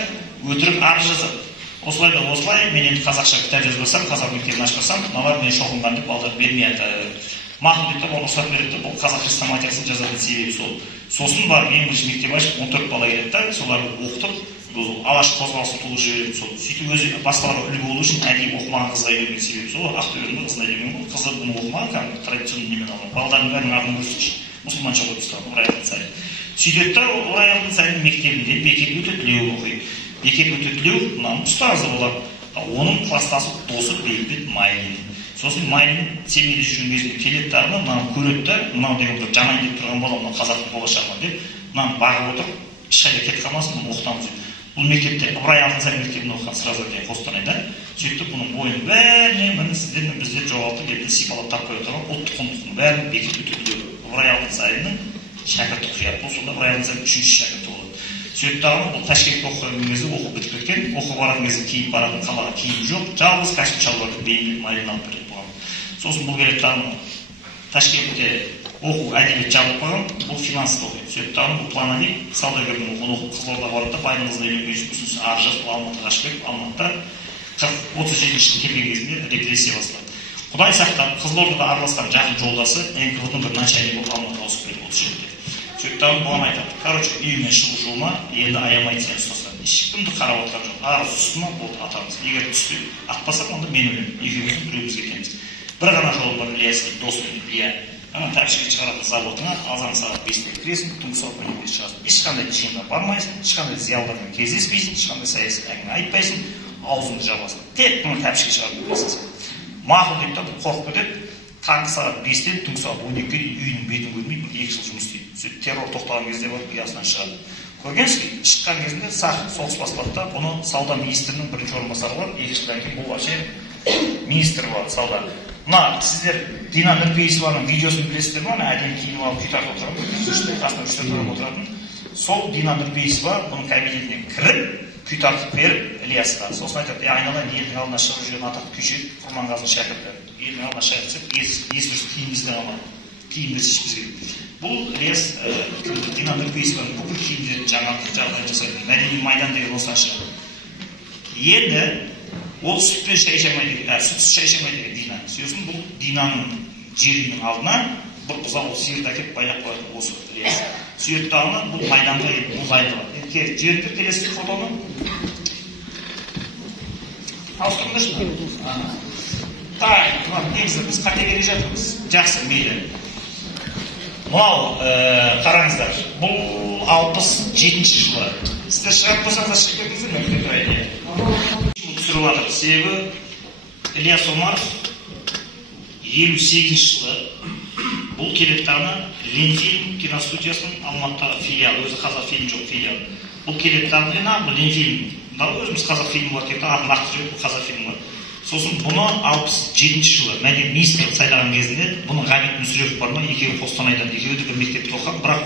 өтірік арыз жазады. Осылай да осылай, мен енді қазақша кітап жазбасам, қазақ мектебін ашпасам, мыналар мен шоқынған деп балдар бермей айтады. Мақұл дейді, оны рұқсат береді, бұл қазақ хрестоматиясын жазатын себебі сол. Сосын барып ең бірінші мектеп ашып 14 бала келеді да, соларды оқытып, алаш қозғалысын туғызып жібереді сол. Сөйтіп өзі басқаларға үлгі болу үшін әдейі оқымаған қызға үйленген себебі сол. Ақтөбенің қызына үйленген ғой, қызы бұны оқымаған, традиционный немен алған. Балалардың бәрінің атын көрсетші, мұсылманша қойып тастаған Ыбырай Алтынсарин. Сөйтеді да Ыбырай Алтынсарин мектебінде Бекет Өтетілеуов оқиды. Бекет Өтетілеуов мынаның ұстазы болады. Оның кластасы досы Бейімбет Майлин. Сосын Майлин семейде жүрген кезінде келеді дағыны, мынаны көреді да, мынау деген бір жаман деп тұрған бола, мынау қазақтың болашағына деп, мынаны бағып отырып, ешқайда кетіп қалмасын, мұны оқытамыз дейді. Бұл мектепте Ыбырай Алтынсарин мектебінде оқыған сразу деген Қостанайда. Сөйтіп бұның бойын бәріне міне сіздер мен біздер жоғалтып елді сипалап таппай отырған ұлттық құндылықтың бәрін Бекет Өтетілеуов Ыбырай Алтынсариннің шәкірті құяды. Бұл сонда Ыбырай Алтынсарин 3-ші шәкірті болады. Сөйтіп дағыны бұл Ташкентке оқыған кезде оқу бітіп кеткен, оқу баратын кезде киіп баратын қалаға киім жоқ, жалғыз костюм шалбарды Бейімбет Майлин алып береді бұған. Сосын бұл келеді дағыны Ташкентте оқу әдебиет жабылып қалған, бұл финансты оқиды. Сөйтіп дағыны бұл плановик саудагердің оқуын оқып Қызылордаға барады да байдың қызына үйленген үшін ұсынысы арыз жазып Алматыға қашып кетіп, Алматыда 37 жылы келген кезінде репрессия басталады. Құдай сақтап, Қызылордада араласқан жақын жолдасы НКВД-ның бір начальнигі болып Алматыға ауысып келіп осы жерде. Сөйтіп бұған айтады: короче, үйіңнен шығу жолма, енді аямай сені ұстасам. Ешкімді қарап отырған жоқ. Арыз үстіме болды атамыз. Егер түсті атпасақ, онда мен өлемін. Екеуміз біреуміз кетеміз. Bir ғана жолы бар, Ілиястың досымен Ілия. Ана таксиге шығаратын заводына азан сағат 5-те кіресің, түнгі сағат 12-де шығасың. Ешқандай жиынға бармайсың, ешқандай зиялылармен кездеспейсің, ешқандай саяси әңгіме айтпайсың, аузыңды жабасың. Тек қана таксиге шығарып бересің. Мақұл деп та қорқып кетеді. Таңғы сағат 5-тен түнгі сағат 12-ге үйдің бетін көрмейді, 2 жыл жұмыс істейді. Сөйтіп террор тоқтаған кезде барып ұясынан шығады. Көргенсіз, шыққан кезінде соғыс басталды да, бұны сауда министрінің бірінші орынбасары бар, 2 жылдан кейін бұл вообще министр болады сауда. Мына сіздер Дина Нұрпейісованың видеосын білесіздер ме? Әдемі киініп алып күй тартып отырған, қасында 3-4 адам отыратын. Сол Дина Нұрпейісова бұның кабинетіне кіріп, күй тартып беріп Ілиясқа. Сосын айтады: айналайын, елдің алдына шығып жүрген атақты күйші Құрманғазының шәкірті. Елдің алдына шақыртсақ, ес-дұрыс киімімізді алмады. Киімді шешіп бізге. Бұл Ілияс Дина Нұрпейісованың бүкіл киімдерін жаңартып жағдай жасайды. Мәдени майдан деген осынша. Енді ол сүтпен шай ішемейді, сүтсіз шай ішемейді Дина. Сөзін бұл Динаның жерінің алдына бір бұзау сиырды әкеп байлап қояды осы Ілияс. Сүйетті алынып, бұл майданға мұз айтылады. Жерді келесі фотоны ауыстырыңдаршы. Негізі біз қателере жатырмыз. Жақсы, мейлі. Мынау қараңыздар, бұл 67-ші жылы. Сіздер шығарып қойсаңыздар шығып кетіңіздер ме? Түсіріп жатыр. Себебі Ілияс Омаров 58-ші жылы бұл келеттағына Ленфильм киностудиясының Алматыдағы филиалы, өзі қазақ фильм жоқ филиал. Бұл келеттағына бұл Ленфильм, өзіміз қазақ фильм бар кетті, атын нақты жоқ, бұл қазақ фильм бар. Сосын бұны 67-ші жылы мәдениет министрі сайлаған кезінде бұны Ғабит Мүсірепов бар ма, екеуі Қостанайдан, екеуі де бір мектепте оқыған, бірақ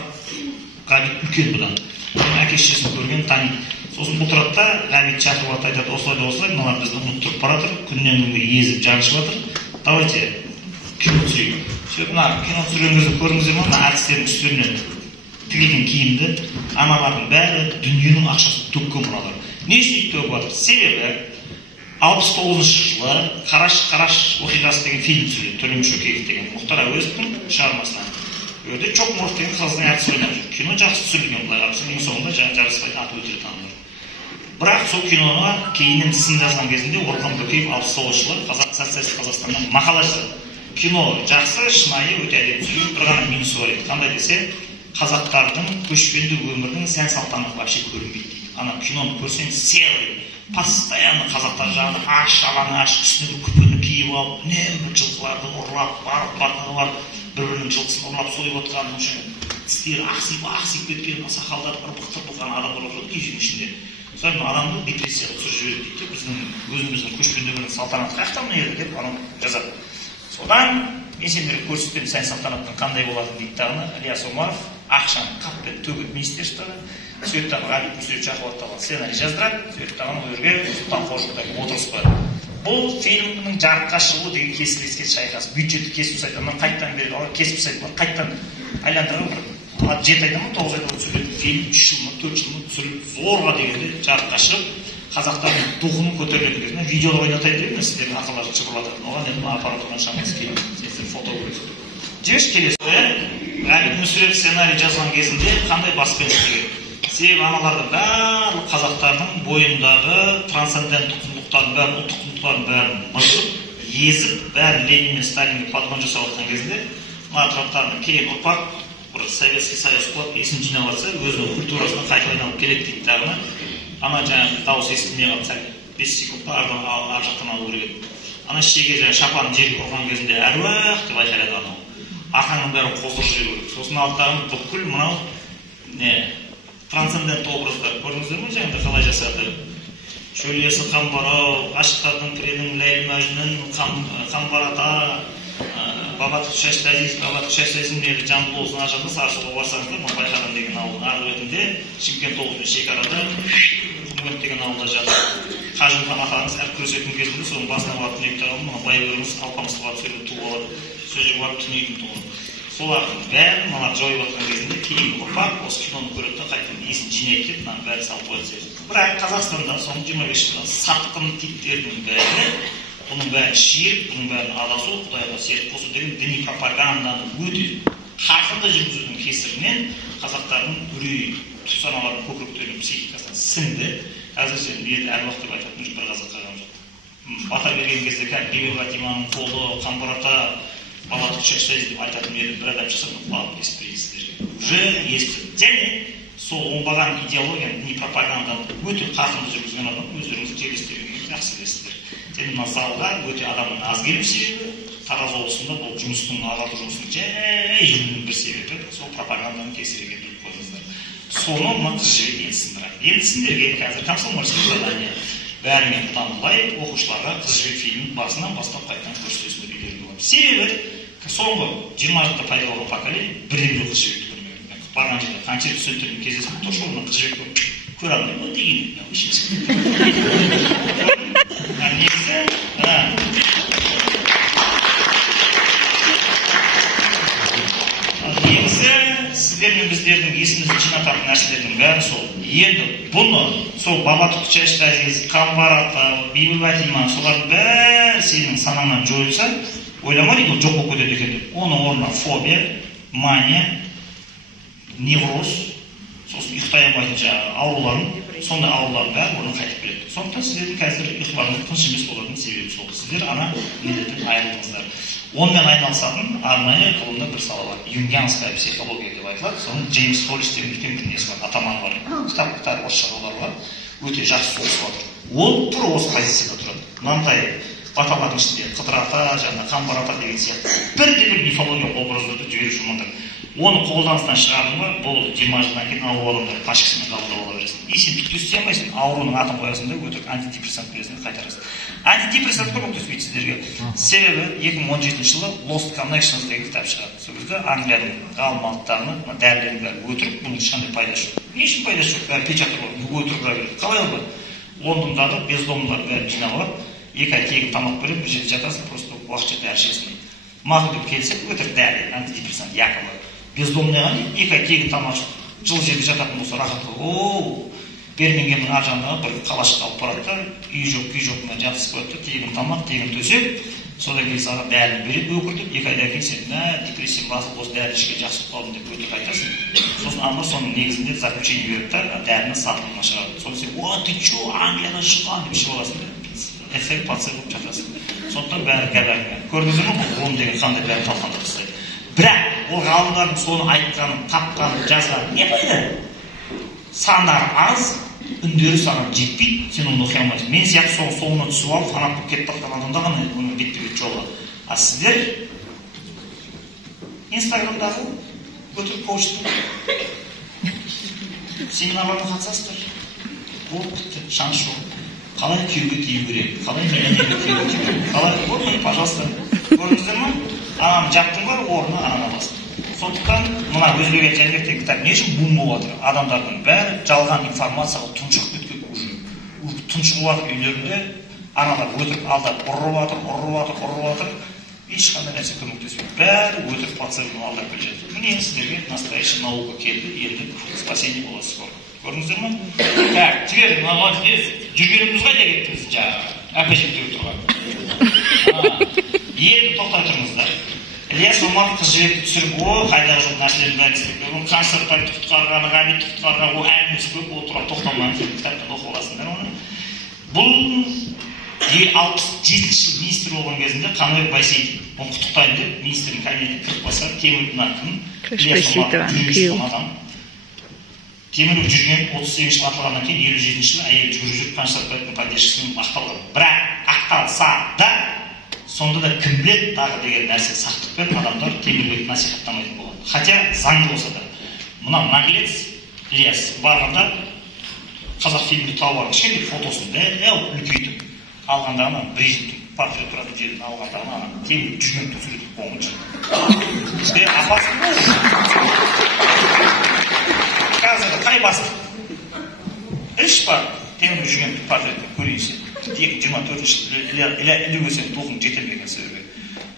Ғабит үлкен бұдан. Оның әке-шешесін көрген таниды. Сосын бұл тұрады да Ғабит шақырып алып айтады: осылай, мыналар бізді ұмыттырып бара жатыр, күннен күнге езіп жаншып жатыр. Давайте кино түсірейік. Сөйтіп мына кино түсірген кезде көрдіңіздер ме, мына әртістердің үстеріне тігілген киімді, аналардың бәрі дүниенің ақшасын төккен бұлар. Не үшін төгіп жатыр? Себебі 69-шы жылы Қараш оқиғасы деген фильм түсірілді, Төлем Шөкеев деген Мұхтар Әуезовтің шығармасынан. Өте Чокморов деген қыздың әртісі ойнап жүр. Кино жақсы түсірілген, былай қарасаң, ең соңында жарыспай аты өтірік танылды. Бірақ сол киноға кейіннен сын жазған кезінде Орхан Бөкеев 69-шы жылы Қазақ социалистік Қазақстаннан мақала жазды. Кино жақсы, шынайы, өте әдемі түсірілген, бір ғана минусы бар еді. Қандай десе, қазақтардың көшпенді өмірінің сән салтанаты вообще көрінбейді дейді. Ана киноны көрсең серый, постоянно қазақтар жағында аш, үстіне күпені киіп алып, небір жылқыларды ұрлап, барып, бір-бірінің жылқысын ұрлап сойып отырған, тістері ақсиып кеткен, сақалдары ырбық-тырбық адамдар отырады үйдің ішінде. Сосын адамды депрессияға түсіріп жібереді дейді. Біздің өзіміздің көшпенді өмірінің салтанаты қаяқта мына еді деп анау жазады. Содан мен сендерге көрсеткен сән салтанаттың қандай болатынын дейді дағыны Ілияс Омаров ақшаны қаппен төгіп министерствоға, сөйтіп Ғабит Мүсірепов шақырып алып сценарий жаздырады, сөйтіп ол жерге Сұлтан Қожықтай отырғызып қояды. Бұл фильмнің жарыққа шығуы деген кесілеске шайқас, бюджетті кесіп тастайды, қайттан береді, олар кесіп тастайды, қайттан айландырып 7 айда ма 9 айда түсірілетін фильм 3 жыл ма 4 жыл ма түсіріліп зорға дегенде жарыққа шығып қазақтардың духының көтерілген кезінде видеода ойнатайын деп сіздердің ақылдарың шықырлатады. Оған енді аппаратураның шамасы келеді. Сіздер фото көресіздер. Жеш келесі Ғабит Мүсірепов сценарий жазған кезінде қандай баспен істеген? Себебі аналардың барлық қазақтардың бойындағы трансценденттік құндылықтардың бәрін, ұлттық құндылықтардың бәрін мыжып, езіп, бәрін Ленин мен Сталинге подгон жасап жатқан кезде мына атыраптардың кейін ұрпақ бір Советский Союз құлап есін жинап жатса, өзінің культурасына қайта айналып келеді дейді дағыны. Ана жаңағы дауыс естілмей қалды, 5 секундта ар жақтан алу керек еді. Ана шеге жаңағы шапанын жерге ұрған кезінде әруақ деп айқайлады анау. Арқаңның бәрін қоздырып жіберу керек. Сосын алттағы бүкіл мынау трансцендент образдар көрдіңіздер ме жаңағыда қалай жасады? Шөлесі Қамбарау, ғашықтардың піренің Ләйлі Мәжнүн, Қамбарата, Бабатық Шәштәзімдері жамбыл болсын ажарды Саршылға барсаңыздар, Байқадан деген ауылдың арғы бетінде Шымкент облысының шекарада Құмгент деген ауылда жатыр. Қажымхан атаңыз әр күресетін кезінде соның басына барып түнекті алып, мына байбөріміз Алпамысқа барып сөйлеп туып алады, сөзге барып түнейтін туып. Солардың бәрін мына жойып жатқан кезінде кейін ұрпақ осы киноны көреді де қайтадан есін жинайды деп мына бәрі салып қояды. Бірақ Қазақстанда соның 25 жылда сатқын типтердің бәрі бұның бәрі ширк, бұның бәрі адасу, Құдайға серік қосу деген діни пропаганданы өте қарқынды жүргізудің кесірінен қазақтардың үрей саналардың көкіректерінің психикасына сіңді. Әзірше енді әруақ деп айтатын бір қазақ қалған жоқ. Бата берген кезде Бибі Фатиманың қолы, қамбар ата, бала тұқшақшайыз деп айтатын еді, бір адам шықса құлағын естірейсіздерге. Уже естіді. Және сол оңбаған идеологияны, діни пропаганданы өте қарқынды жүргізген адам өздеріңіз жерлестеріңіз жақсы білесіздер. Және мына залға өте адамның аз келу себебі, Тараз облысында бұл жұмыстың, ағарту жұмыстың жай жүруінің бір себебі сол пропаганданың кесірі екенін біліп қойыңыздар. Соны мына қыз жібек енді сындырады. Енді сендерге қазір комсомольский задание бәрімен бұдан былай оқушыларға қыз жібек фильмін басынан бастап қайтадан көрсетесіңдер үйлерінде болады. Себебі соңғы 20 жылда пайда болған поколение бірден қыз жібекті көрмеген. Барған жерде қанша студенттермен кездесіп тошуына қыз жібек көре алмаймын ба деген негізі сіздер мен біздердің есімізді жинататын нәрселердің бәрі сол. Енді бұны сол Бабатұқ Чашты Әзиз, Қамбар ата, Бибі Фатима солардың бәрі сенің санаңнан жойылса, ойлама дейді, ол жоқ болып кетеді екен деп. Оның орнына фобия, мания, невроз, сосын ұйықтай алмайтын жаңағы ауруларын, сондай аурулардың бәрі оны қайтып келеді. Сондықтан сіздердің қазір ұйқыларыңыз тыныш емес болатын себебі сол. Сіздер ана міндеттен айырылдыңыздар. Онымен айналысатын арнайы ғылымда бір сала бар. Юнгианская психология деп айтылады. Соның Джеймс Холлис деген үлкен бір несі бар, атаманы бар. Кітаптар, орысша жолдар бар. Өте жақсы соғысып жатыр. Ол тура осы позицияда тұрады. Мынандай баталардың ішінде Қыдыр ата, жаңа Қамбар ата деген сияқты бірде-бір мифология образдарды жіберіп жүрмеңдер. Оны қолданыстан шығардың ба, бұл 20 жылдан кейін ауру адамдар пашкасымен қабылдап ала бересің. И сен түк істей алмайсың, аурудың атын қоясың да өтірік антидепрессант бересің да қайтарасың. Антидепрессант көмектеспейді сіздерге. Себебі 2017 жылы Lost Connections деген кітап шығарды. Сол кезде Англияның ғалымдары дәрілердің бәрі өтірік, бұның ешқандай пайдасы жоқ. Не үшін пайдасы жоқ? Бәрі печатыр ғой, өтірік бұра береді. Қалай ол? Лондондағы бездомдылар бәрі жинап алып, 2 ай тегін тамақ беріп, бір жерде жатасың, просто уақытша дәрі ішесің. Мақұл деп келсе, өтірік дәрі, антидепрессант якобы. Бездомныйға не? 2 ай тегін тамақ жылы жерде жататын болса рахат қылып, Бирмингемнің ар жағындағы бір қалашыққа алып барады да, үй жоқ, күй жоқ мына жатысып қояды да, тегін тамақ, тегін төсек, содан кейін саған дәріні береді өкіртіп, 2 айдан кейін сен депрессия басылып осы дәрі ішкен жақсы болып қалдым деп өтірік айтасың. Сосын ана соның негізінде заключение береді да, дәріні сатылымға шығарады. Сосын сен, о, ты че, Англиядан шыққан деп шығып аласың да, эффект пациент болып жатасың. Сондықтан бәрі гәбәргі. Көрдіңіздер ме, бұл ғылым деген қандай бәрін талқандап тастайды. Бірақ ол ғалымдардың соны айтқанын, тапқанын, жазғанын не пайда? Сандары аз, үндері саған жетпейді, сен оны оқи алмайсың. Мен сияқты соның соңына түсіп алып, фанат болып кетіп баққан адамда ғана оны бетпе-бет жолы. А сіздер Инстаграмдағы өтірік коучтың семинарларына қатысасыздар. Ол бітті, шанс жоқ. Қалай күйеуге тию керек, қалай менеге күйеуге тию керек, қалай, вот, пожалуйста, көрдіңіздер ме? Ананы жаптың бар, орнына ананы аласың. Сондықтан мына Өзбек Жәнібек деген кітап не үшін бум болып жатыр? Адамдардың бәрі жалған информацияға тұншығып кеткен, тұншығып жатыр үйлерінде, аналар өтірік алдап ұрып жатыр, ешқандай нәрсе көмектеспейді. Бәрі өтірік пациентін алдап келе жатыр. Міне сіздерге настоящий наука келді, енді спасение болады скоро. Көрдіңіздер ме? Так, теперь жүргеніміз қайда кеттіңіз жаңағы әпешек деп тұрған. Енді тоқтай тұрыңыздар. Ілияс Омаров қыз жібекті түсіріп, қайдағы жоқ нәрселерді бәрін істеп, концерттарды құтқарған, ғабитті құтқарған, ол әңгімесі көп, ол туралы тоқталмай кітаптан оқып аласыңдар оны. Бұл 67 жыл министр болған кезінде Қаныбек Байсейітов оны құттықтайын деп министрдің кабинетіне кіріп баса, Темірдің кім? Ілияс Омаров жүрген адам. Теміров жүрген 38 жыл атылғаннан кейін 57 жыл әйел жүгіріп жүріп концерттардың поддержкасымен ақталған. Бірақ ақталса да сонда да кім біледі тағы деген нәрсе сақтықпен адамдар Темірбекті насихаттамайтын болады. Хотя заңды болса да. Мына наглец Ильяс барғанда қазақ фильмді тауып алған кішкентай фотосын үлкейтіп алғандағына Брежневтің портрет тұратын жерін алғандағына Темір жүргенді суретіп қойғанша. Апасы қазір қай басты? Іш бар Темір жүргенді портретін көрейсің. 24 жыл ілігесен толқын жетелмеген себебі.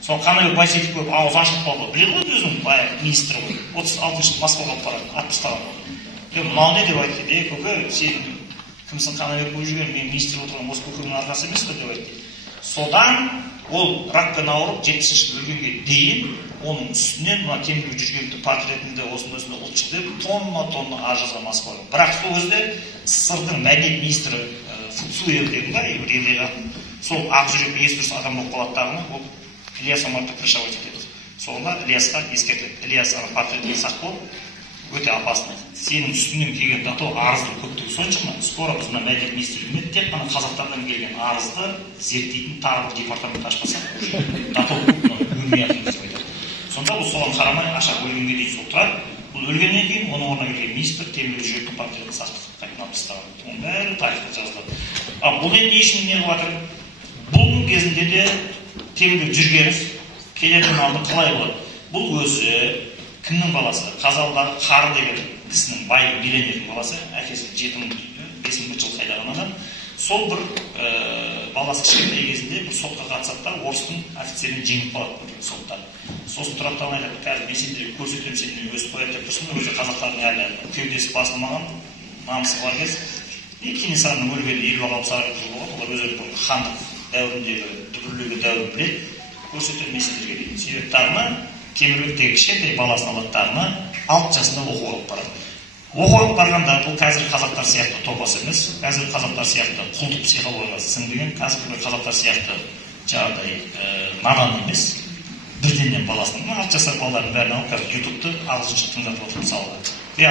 Соны Қаныбек Байсейітов көріп ауыз ашып қалды. Біледі ғой өзінің министрі ғой. 36 жыл Москваға алып барады, ат тастаған болды. Мынау не деп айтты? Көке, сен кімсің Қаныбек болып жүрген, мен министр отырған осы көкемнің арқасы емес пе деп айтты. Содан ол ракпен ауырып 70 жыл өлгенге дейін оның үстінен мына Темірбек Жүргеновтың портретінде осындай ұлтшыл деп тонна ар жазған Москваға. Бірақ сол кезде СССР-дың мәдениет министрі Фуцуев деген бар, еврей қатын, сол ақ жүрек ес-дұрыс адам болып қалаттарына ол Ильяс Омаровты крышевать етеді. Соңында Ильясқа ескертеді. Ильяс портретіне сақ болып, өте опасный. Сенің үстінен келген дато арыздың көптігі соншама, скоро біз мына мәдениет министрлігіне тек қана қазақтардан келген арызды зерттейтін тағы бір департамент ашпаса, дато өлмей жатыр деп айтады. Сонда бұл соған қарамай ашақ өлгенге дейін сол тұрады. Бұл өлгеннен кейін оның орнына келген министр Темірбек Жүргеновтің портретін сақтыққа алып тастаған. Оның бәрі тарихта жазылады. Бұл енді не үшін не қылып жатыр? Бұл кезінде де Темірбек Жүргенов келетін алды қалай болады? Бұл өзі кімнің баласы? Қазалдағы Қары деген кісінің бай миллионердің баласы, әкесі 5 жыл қайдаған адам. Сол бір баласы кішкентай кезінде бір сотқа қатысады да орыстың офицеріне жеңіп қалады бір сотта. Сосын тұрады айтады, қазір мен сендерге көрсетемін, сендер өсіп қояды деп тұрсың, өзі қазақтардың әлі кеудесі басылмаған, намысы бар кез. Кенесарының өлгені 50-60 жыл болады, олар өздері хандық дәуіріндегі дүбірлегі дәуірін біледі, көрсетемін мен сендерге дейін. Себептарына Темірбектегі кішкентай баласын алаттарына 6 жасында оқуға алып барады. Оқуға алып барғанда бұл қазір қазақтар сияқты топас емес, қазір қазақтар сияқты құлдық психологиясы сіңбеген, қазір қазақтар сияқты жаңағыдай надан емес. Бірденнен баласын, 6 жасар балалардың бәрін алып қазір ютубты ағылшынша тыңдатып отыр мысалға.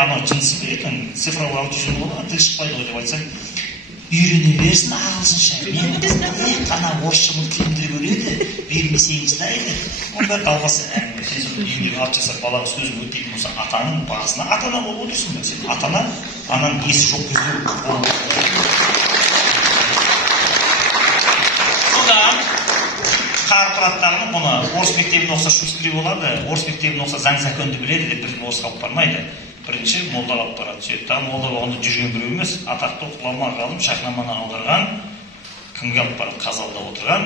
Анау жынысы ертең цифровой аутизм болған, тіл шықпайды ғой деп айтсаң, үйрене берсін ағылшынша. Мен қана орысша мультфильмдер көреді, бермесеңіздайды. Оның бәрі далбасы әңгіме. Сен үйіндегі 6 жасар баланың сөзін өтпейтін болса, атаның басына ата-ана болып отырсың ба? Сен ата-ана, ананың есі жоқ кезде қарпыраттарының бұны орыс мектебіне оқса шустри болады, орыс мектебіне оқса заң законды біледі деп біздің орысқа алып бармайды. Бірінші молдаға алып барады. Сөйтті, молда болғанда жүрген біреу емес, атақты ғұлама ғалым Шахнаманы аударған, кімге алып барады? Қазалда отырған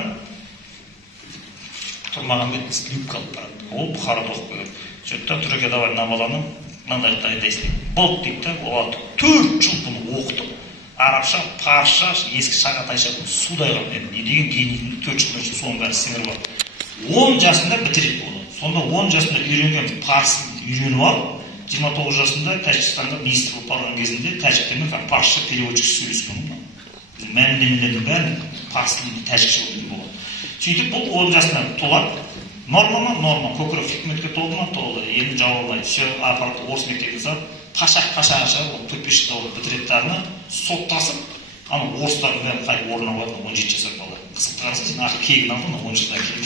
Тұрмағанбет Люкқа алып барады. Ол Бұхарада оқып келген. Сөйтті, түрекке давай мына баланы мынандай дайындайсың. Болды дейді, ол 4 жыл бұны оқытып, арабша, парша, ескі шағатайша судай қалып, не деген генийдің 4 жылдан соның бәрі сіңіріп алып. 10 жасында бітіреді оны. Сонда 10 жасында үйренген парсын үйреніп алып, 29 жасында Тәжікстанға министр болып барған кезінде тәжіктермен парсша переводчик сөйлескен. Мәлімдемелердің бәрін парсын тәжікше болады. Сөйтіп бұл 10 жасында толады. Норма ма? Норма. Көкірек хикметке толды ма? Толды. Енді жауап алмайды. Все аппарат орыс мектебіне салып, қашақ-қашаға 4-5 жылда бітіреттеріне соттасып, ана орыстардың бәрін қайтып орнына қояды 17 жасар бала. Қызықты қарасың, сен ақы кегін алдың, 10 жылдан кейін.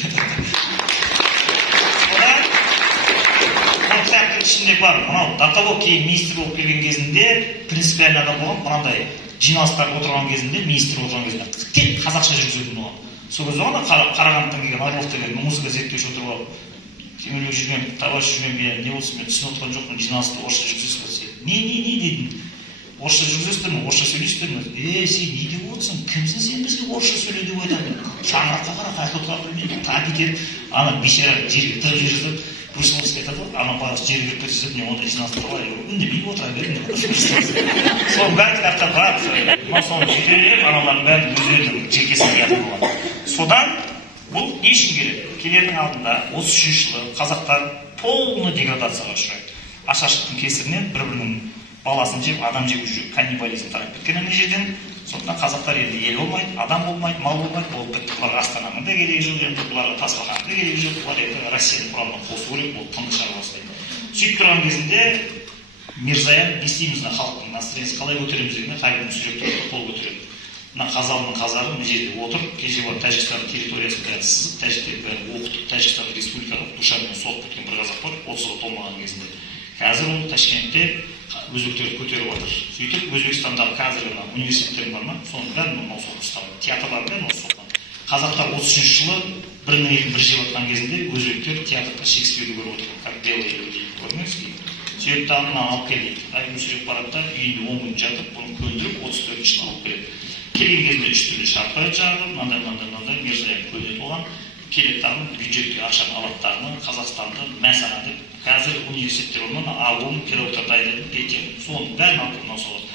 Ол кітаптың ішінде бар. Мынау Даталов кейін министр болып келген кезінде принципиальный адам болған, мынандай жиналыстар отырған кезінде, министр отырған кезінде тек қазақша жүргізетін болған. Сол кезде ғана Қарағандыдан келген Орлов деген музыка зерттеуші отырып алып, Темірбек Жүргенов, товарищ Жүргенов, не болсын, мен түсініп отырған жоқпын, жиналысты орысша жүргізесің бе? Не дедім? Орысша жүргізесіңдер ме? Орысша сөйлейсіздер ме? Сен не деп отырсың? Кімсің сен бізге орысша сөйле деп айтады? Шаңыраққа қара, қайқотқа білмейді, тап етеді. Ана бейшара жерге тығып жіберді. Брусиловский айтады ғой, ана барыс жерге кіріп кетсе, мен ондай жиналысты қалай үндемей отыра бердім. Соның бәрі кітапта бар. Соны сөйтіп, аналардың бәрін өздерінің жекесіне ятып болған. Содан бұл не үшін керек? Келердің алдында 33 жылы қазақтар полный деградацияға ұшырайды. Ашаршылықтың кесірінен бір-бірінің баласын жеп, адам жеп жүріп, каннибализм тарап кеткен ана жерден. Сондықтан қазақтар енді ел болмайды, адам болмайды, мал болмайды, болып бітті. Бұларға Астананың да керегі жоқ, енді бұларға Тасбақаның да керегі жоқ, бұлар енді Россияның құрамына қосу керек, бұл тынық шығара бастайды. Сөйтіп тұрған кезінде Мирзаян не істейміз мына халықтың настроениесін қалай көтереміз дегенде Хабиб Мүсірепов қол көтереді. Мына Қазалының қазағы мына жерде отыр, кеше бар Тәжікстан территориясын бәрін сызып, тәжіктерді бәрін оқытып, Тәжікстан республикаға душармен соғып кеткен бір қазақ бар, 30-ға толмаған кезінде. Қазір ол Ташкентте өзбектерді көтеріп отыр. Сөйтіп Өзбекстандағы қазіргі университеттер бар ма? Соның бәрін мынау соғып ұстаған. Театрлардың бәрін осы соққан. Қазақтар 33 жылы бірінің екі бір жеп отқан кезінде өзбектер театрда Шекспирді көріп отырған, как белые люди. Көрмеңіз? Сөйтіп мына алып келді. Хабиб Мүсірепов барады да үйінде 10 күн жатып, бұны көндіріп 34 жылы алып келеді. Келген кезінде 3 түрлі шарт қояды жағы, мынандай Мирзаян көндіріп болған. Келеттарын бюджетке ақшаны алаттарını Қазақстанды мәсана деп қазір университеттер болман ағуын педагогтар дайындайтын петен соның бәрін алып мынау соғады.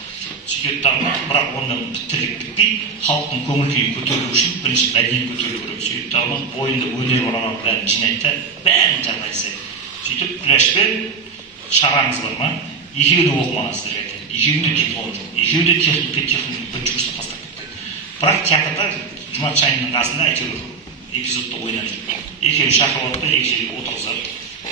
сөйтеді дағы, бірақ онdan тірлік бітпей, халықтың көңіл күйін көтеру үшін бірінші мәдениет көтеру керек. Сөйтеді дағы, бойында өнер бар ана бәрін жинайды да, бәрін жағдай жасайды. Сөйтіп күләшпен шараңыз бар ма? Екеуі де оқымаған сіздерге айтады. Екеуі де диплом жоқ. Екеуі де техникум бірінші курсқа тастап кетті. Бірақ театрда Жұмат Шайынның қасында әйтеуір эпизодта ойнап жүр. Екеуін шақырып алып, екі жерге отырғызады.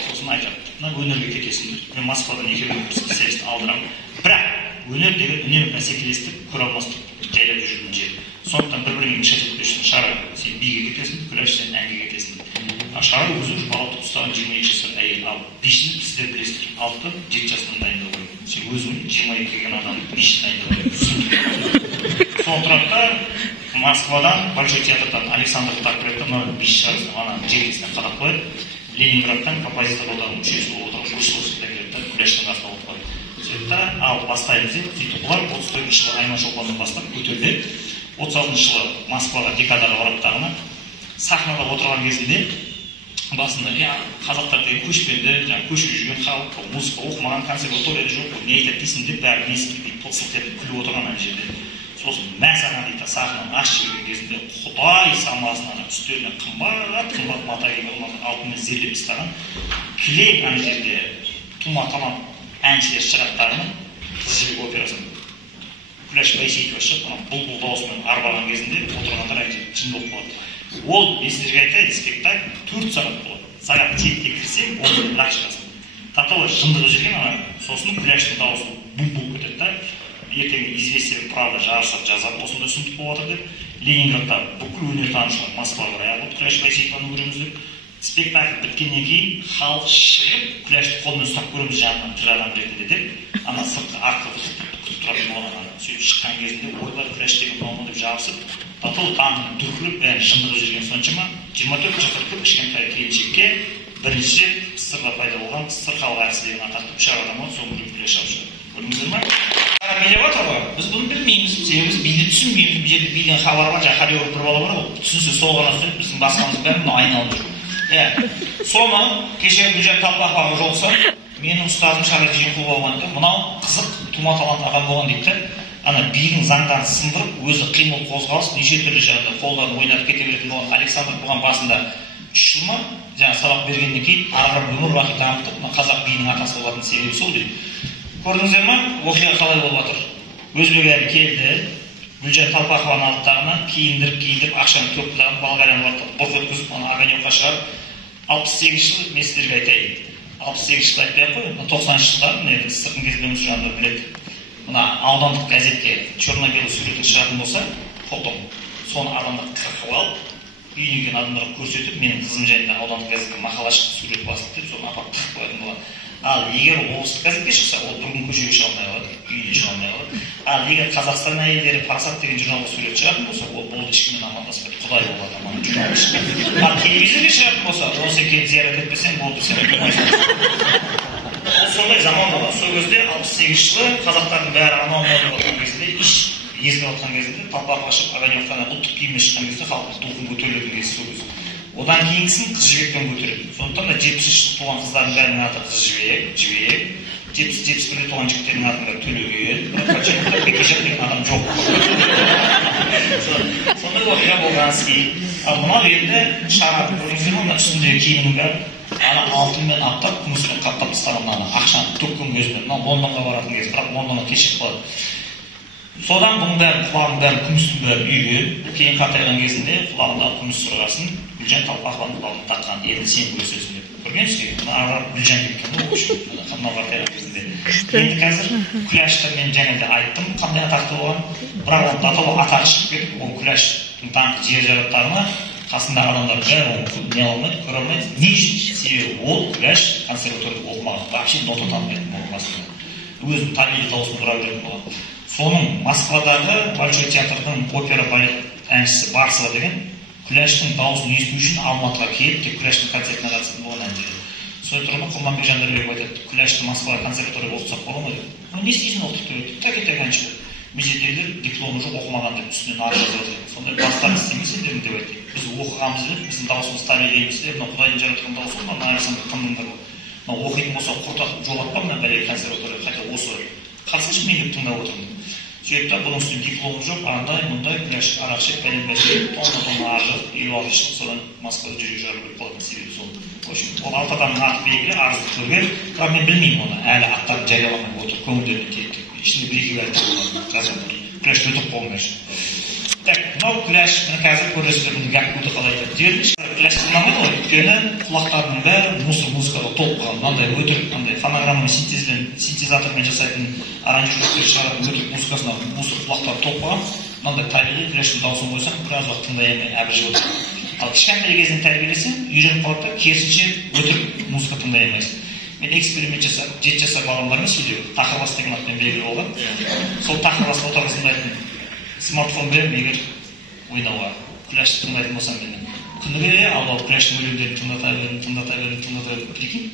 Сосын айтады, мына өнерге кетесіңдер. Мен Москвадан екеуін бір специалист алдырамын. Бірақ өнер деген үнемі бәсекелестік, көре алмастық жайлап жүрген жер. Сондықтан бір-біріңнің шәкірттесің, Шара сен биге кетесің, Күләш сен әнге кетесің. Шара өзі балалық ұстаған 22 жасар әйел, ал бишіні сіздер білесіздер, 6-7 жасынан дайындау керек. Сен өзің 22 келген адам бишіні дайындау керек. Сол тұрақта Москвадан, Большой театрдан Александр Таркретті, мына биші шығарсын, ана желкесіне қадап қойып, Ленинградтан композитор одағының мүшесі отырып, Брусиловскийден келді, Күләштің қасына отырып қойды. Сөйтті, ал бастаймыз деп, сөйтіп бұлар 34 жылы Айман Шолпаннан бастап көтерді. 36 жылы Москваға декадаға барып тағына сахнада отырған кезінде басында қазақтар деген көшпенді, көшіп жүрген халық, музыка оқымаған, консерваторияда жоқ, не айтады дейсің деп бәрі несін дейді, сылқ етіп күліп отырған ана жерде. Сосын мәсана дейді, сахнаны ашып жүрген кезінде Құдай самасынан үстеліне қымбат мата киген алтынмен зерлеп тастаған кілең ана жерде тума талант әншілер шығаттарының Қыз жібек операсын Күләш Байсейітова шығып, бұлбұл дауысымен арбаған кезінде отырғандар әйтеуір жын болып қалады. Ол, мен сіздерге айтайын, спектакль 4 сағат болады. Сағат 7-де кірсең, 10-да бірақ шығасың. Татуаж жындығы жүрген ана, сосын Күләштің дауысы бұлбұл кетеді да, ертең известия правда жарысып жазады, осында сұмдық болып отыр деп, Ленинградта бүкіл өнертанушылар Москваға қарай ағылып, Күләш Байсейітованы көреміз деп, спектакль біткеннен кейін халық шығып, Күләшті қолмен ұстап көреміз жанынан тірі адам ретінде деп, ана сыртқы арқылы күтіп тұратын болған сөйтіп шыққан кезінде ойлар Күләш деген мамын деп жабысып, татыл таңын дүркіліп, бәрін жындығы жүрген соншама 24 жасар кішкентай келіншекке бірінші сырға пайда болған сырқалық әрсі деген атақты 3 адам ол соңғы Күләш алып шығады. Көрдіңіздер ма? Билеп отыр ғой. Біз бұны білмейміз. Себебі біз биді түсінбейміз. Бұл жерде биден хабар бар, жаңа хореограф бір бала бар ғой. Түсінсе сол ғана түсініп, біздің басқамыз бәрін айналып жүр. Соны кеше Гүлжан Талпақова жолықсам, менің ұстазым Шара Жиенқұл болғанда, мынау қызық тума талант ағам болған дейді. Ана бидің заңдарын сындырып, өзі қимыл қозғалыс, неше түрлі жағында қолдарын ойнап кете беретін болған Александр бұған басында 3 жыл ма, жаңа сабақ бергеннен кейін арғы өмір бақи дамытып, қазақ биінің атасы болатын себебі сол дейді. Көрдіңіздер ма? Оқиға қалай болып жатыр? Өзбек әлі келді, Гүлжан Талпақованы алып тағынан киіндіріп, ақшаны төкті, Болгарияны бұрқ өткізіп, оны Огонёкқа шығарып, 68 жыл, мен сіздерге айтайын. 68 жыл айтпай қой, 90 жылдар, сыртын кезбеміз жандар біледі. Мына аудандық газетке черно-белый суретін шығатын болса, фотом, соны адамдар қырқып алып, үйіне келген адамдарға көрсетіп, менің қызым жайында аудандық газетке мақала шықты, сурет басып деп, соны апарып қырқып қоятын болған. Ал егер облыстық газетке шықса, ол бүгін көшеге шыға алмай қалады, үйіне шыға алмай қалады. Ал егер Қазақстан әйелдері Парасат деген журналға сурет шығатын болса, ол бұл ешкіммен амандаспайды, Құдай болады аман журнал шығады. Ал телевизорге шығатын болса, ол сен келіп зиярат етпесең, болды сен болмайсың. Сондай заман болған. Сол кезде 68 жылы қазақтардың бәрі аман болып отқан кезінде, езіліп отқан кезінде, Талпақова шығып Огонёктан ұлттық киіммен шыққан кезде халықтың духын көтерілетін кезде сол кезде. Одан кейінгісін Қыз жібекпен көтереді. Сондықтан да 70 жыл туған қыздардың бәрінің аты Қыз жібек, 70-71 туған жігіттердің атында Төлеген, Патшайымда Бекежан деген адам жоқ. Сондай оқиға болған ски. Ал мынау енді Шара көрдіңіздер ме, үстіндегі киімінің бәрі ана алтынмен аптап, күміспен қаптап тастаған ана ақшаны төккен кезінде, мынау Лондонға баратын кез, бірақ Лондонға кешігіп қалады. Содан бұның бәрін, құлағының бәрін, күмістің бәрін үйген, кейін қартайған кезінде құлағындағы күміс сырғасын Гүлжан Талпақованың құлағына таққан, енді сен көресесің деп. Көргенсіз бе? Мына Гүлжан кеткен ғой, қымнау қартайған кезінде. Енді қазір Күләшті мен жаңа айттым, қандай атақты болған, бірақ оның атауы атағы шығып кетіп, ол Күләштің даңқты жер жараттарына қасындағы адамдар бәрі оны не алмайды, көре алмайды. Не үшін? Себебі ол Күләш консерваторияда оқымаған, вообще нота танымайтын болған басында. Өзінің табиғи дауысын бұра беретін болған. Соның Москвадағы Большой театрдың опера балет әншісі Барсова деген Күләштің дауысын есту үшін Алматыға келіп, Күләштің концертіне қатысатын болған әнші. Сол тұрғанда Құлманбек Жандарбеков айтады, Күләшті Москваға консерваторияға оқытсақ бола ма деп. Не істейсің оқытып деп айтады. Так әнші. Межедейлер дипломы жоқ, оқымаған деп үстінен ары жазып жатыр. Сондай бастарын істемейсіңдер деп айтады. Біз оқығанбыз деп, біздің дауысымыз табиғи емес деп, мына Құдайдың жаратқан дауысы ма, мына Александр тыңдыңдар ғой. Мына оқитын болса құртатып жолатпа мына бәле консерватория, хотя осы қарсыншы мен деп тыңдап отырмын. Сөйтті, бұның үстіне дипломы жоқ, андай, мұндай, күләш, арақ ішіп, тонна арғы, елу алты жыл, содан Москвада жүрек жарып өтіп қалатын себебі сол. Ол алты адамның аты белгілі, арызды көрген, бірақ мен білмеймін оны, әлі аттарын жарияламай отыр, көңілдеріне тиеді. Ішінде бір-екі бәрі жазады, күләш өтіп қолын Так, мынау күләш, қазір көресіздер, бұның гәп өте қалай айтады. Дердіш, күләш қылмамайды ғой, өйткені құлақтарының бәрі музыкаға толып қалған, мынандай өтірік, мынандай фонограммамен синтезатормен жасайтын аранжировкалар шығаратын өтірік музыкасына құлақтары толып қалған, мынандай табиғи күләштің дауысын қойсаң, біраз уақыт тыңдай алмай әбіржіп отыр. Ал кішкентай кезінен тәрбиелесең, үйреніп қалады да, керісінше өтірік музыка тыңдай алмайсың. Мен эксперимент жасап, 7 жасар балам бар емес үйде, тақырбас деген атпен белгілі болған. Сол тақырбасқа отырғызында смартфон берем, егер ойнауға, күләшті тыңдайтын болсам мен. Күніге алып күләштің өлеңдерін тыңдата бердім. Прикинь,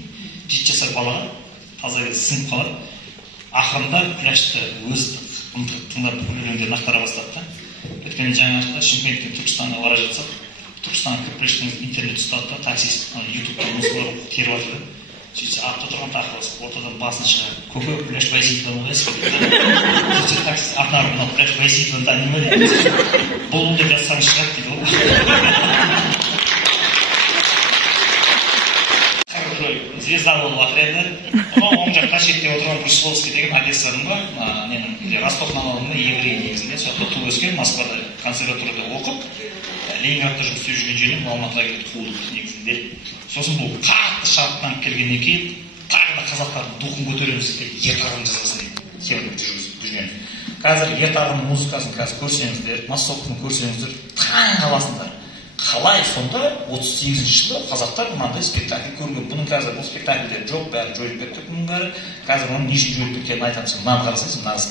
7 жасар балаға таза сынып қалады. Ақырында күләшті өзі тыңдап өлеңдерін ақтара бастады. Өйткені жаңа Шымкенттен Түркістанға бара жатсақ, Түркістанға күләштің интернет ұстады да, таксист ютубта музыкалар теріп жатыр. Сөйтсе, артта тұрған тақырбас, ортадан басын шығарып, көке күләш Байсейітованы қойсыз ба? Сөйтсе, таксист артынан мынау күләш Байсейітованы танимын ба дейді. Бұл деп жазсаң шығады дейді ол. Звезда болып жатыр еді. Оң жақта шетте отырған Брусиловский деген Одессаның ба, Ростов-на Дону еврей негізінде, соқта туып өскен, Москвада консерваторияда оқып, Ленинградта жұмыс істеп жүрген жерінен Алматыға келіп туылды негізінде. Сосын бұл қатты шарттанып келгеннен кейін тағы да қазақтардың духын көтереміз деп ертағын жазасын дейді. Северный жүрген. Қазір ертағының музыкасын қазір көрсеңіздер, массовканы көрсеңіздер, таң қаласыңдар. Қалай сонда 38-ші жылы қазақтар мынандай спектакль көрген. Бұның қазір бұл спектакльдер жоқ, бәрі жойылып кетті бұның бәрі. Қазір оның неше жойылып кеткенін айтамыз. Мынаны қарасаңыз, мынасы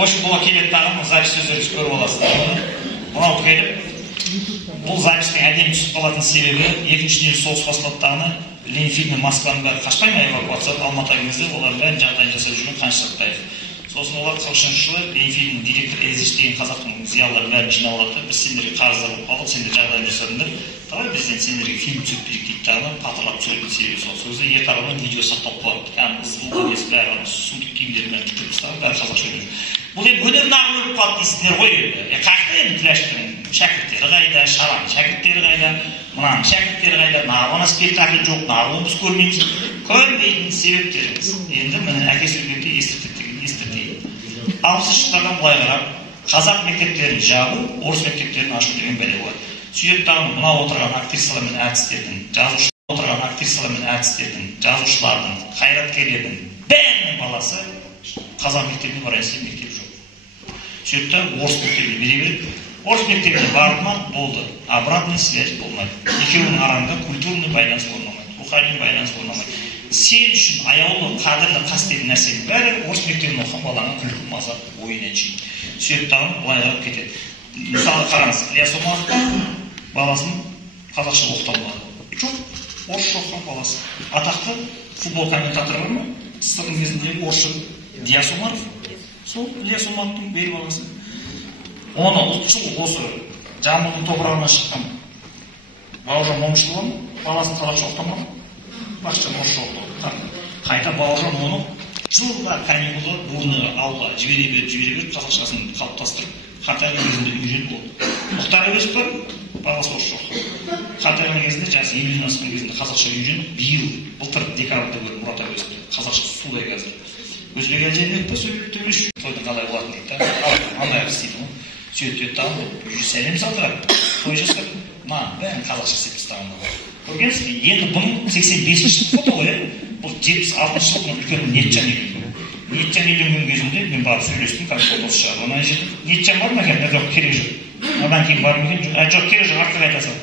Очень бұл келеді тағым, запись өздеріңіз көріп аласыздар. Мынау келіп, бұл запистің әдемі түсіп қалатын себебі, екінші дүниежүзілік соғыс басталды тағыны Ленинфильм мен Москваның бәрі қашпай ма эвакуациялап Алматыға кезде олардың бәрін жағдайын жасап жүрген Қаныш Сәтпаев. Сосын олар 90-шы жылы Ленинфильмнің директоры Эзиш деген қазақтың зиялыларын бәрін жинап алады. Біз сендерге қарыздар болып қалдық, сендер жағдайын жасадыңдар. Давай бізден сендерге фильм түсіріп дейді тағыны патырлап түсіретін себебі сол. Сол кезде ертағынан видео сақталып қалады. Яғни ызғылық емес, бәрі сұмдық киімдермен бітіріп тастаған, бәрі қазақша өнер. Бұл енді өнер нағып өліп қалды дейсіңдер ғой енді. Қайда енді күләштің шәкірттері қайда, шараның шәкірттері қайда, мынаның шәкірттері қайда, нағып спектакль жоқ, нағып біз көрмейміз. Көрмейтін себептеріміз. Енді міне әкесі өлгенде естіртейін. 60-шы жылдардан былай қарап, қазақ мектептерін жабу, орыс мектептерін ашу деген бәле болады. Сөйтіп тағын мынау отырған актрисалар мен әртістердің, жазушылардың, қайраткерлердің бәрінің баласы қазақ мектебіне барайын десе мектеп жоқ. Сөйтіп орыс мектебіне бере береді. Орыс мектебіне барды ма, болды. Обратная связь болмайды. Екеуінің араңда культурный байланыс болмайды, рухани байланыс болмайды. Сен үшін аяулы, қадірлі, қастерлі нәрсенің бәрі орыс мектебіне оқыған балаға күлкі, мазақ, ойын әншейін. Сөйтіп тағын былай қарап кетеді. Мысалы қараңыз, Ілияс Омаровтың баласын қазақша оқыта алмады. Жоқ, орысша оқыған баласы. Атақты футбол комментаторы бар ма? Тыстығын кезіндегі орысша Ілияс Омаров. Сол Ілияс Омаровтың бел баласы. Оны ұлтшыл осы Жамбылдың топырағынан шыққан Бауыржан Момышұлы баласын қазақша оқытамады. Бақытжан орысша оқытады. Қайта Бауыржан оны жылдар каникулы бурны ауылға жібере беріп қазақшасын қалыптастырып, Хартайған кезінде үйреніп болды. Мұхтар Әуезов бар, баласы орысша оқыды. Хартайған кезінде жасы 50-ден асқан кезінде қазақша үйреніп, былтыр декабрьда көрдім Мұрат Әуезовті. Қазақша судай қазір. Өзбек әлженіп та сөйлеп төбеш. Тойдың қалай болатын дейді. Андай істейді ғой. Сөйтіп тағып, сәлем салдырады. Той жасап, бәрін қазақша істеп тастаған ғой. Көргенсіз бе? Енді бұның 85-ші фото ғой. Бұл 76-шы жылдың үлкен Ниетжан үйленген. Ниетжан үйленген кезінде мен барып сөйлестім, как осы шығар. Онан жерде Ниетжан бар ма екен? Жоқ, керек жоқ. Одан кейін бар ма екен? Жоқ, керек жоқ, артық айтасың.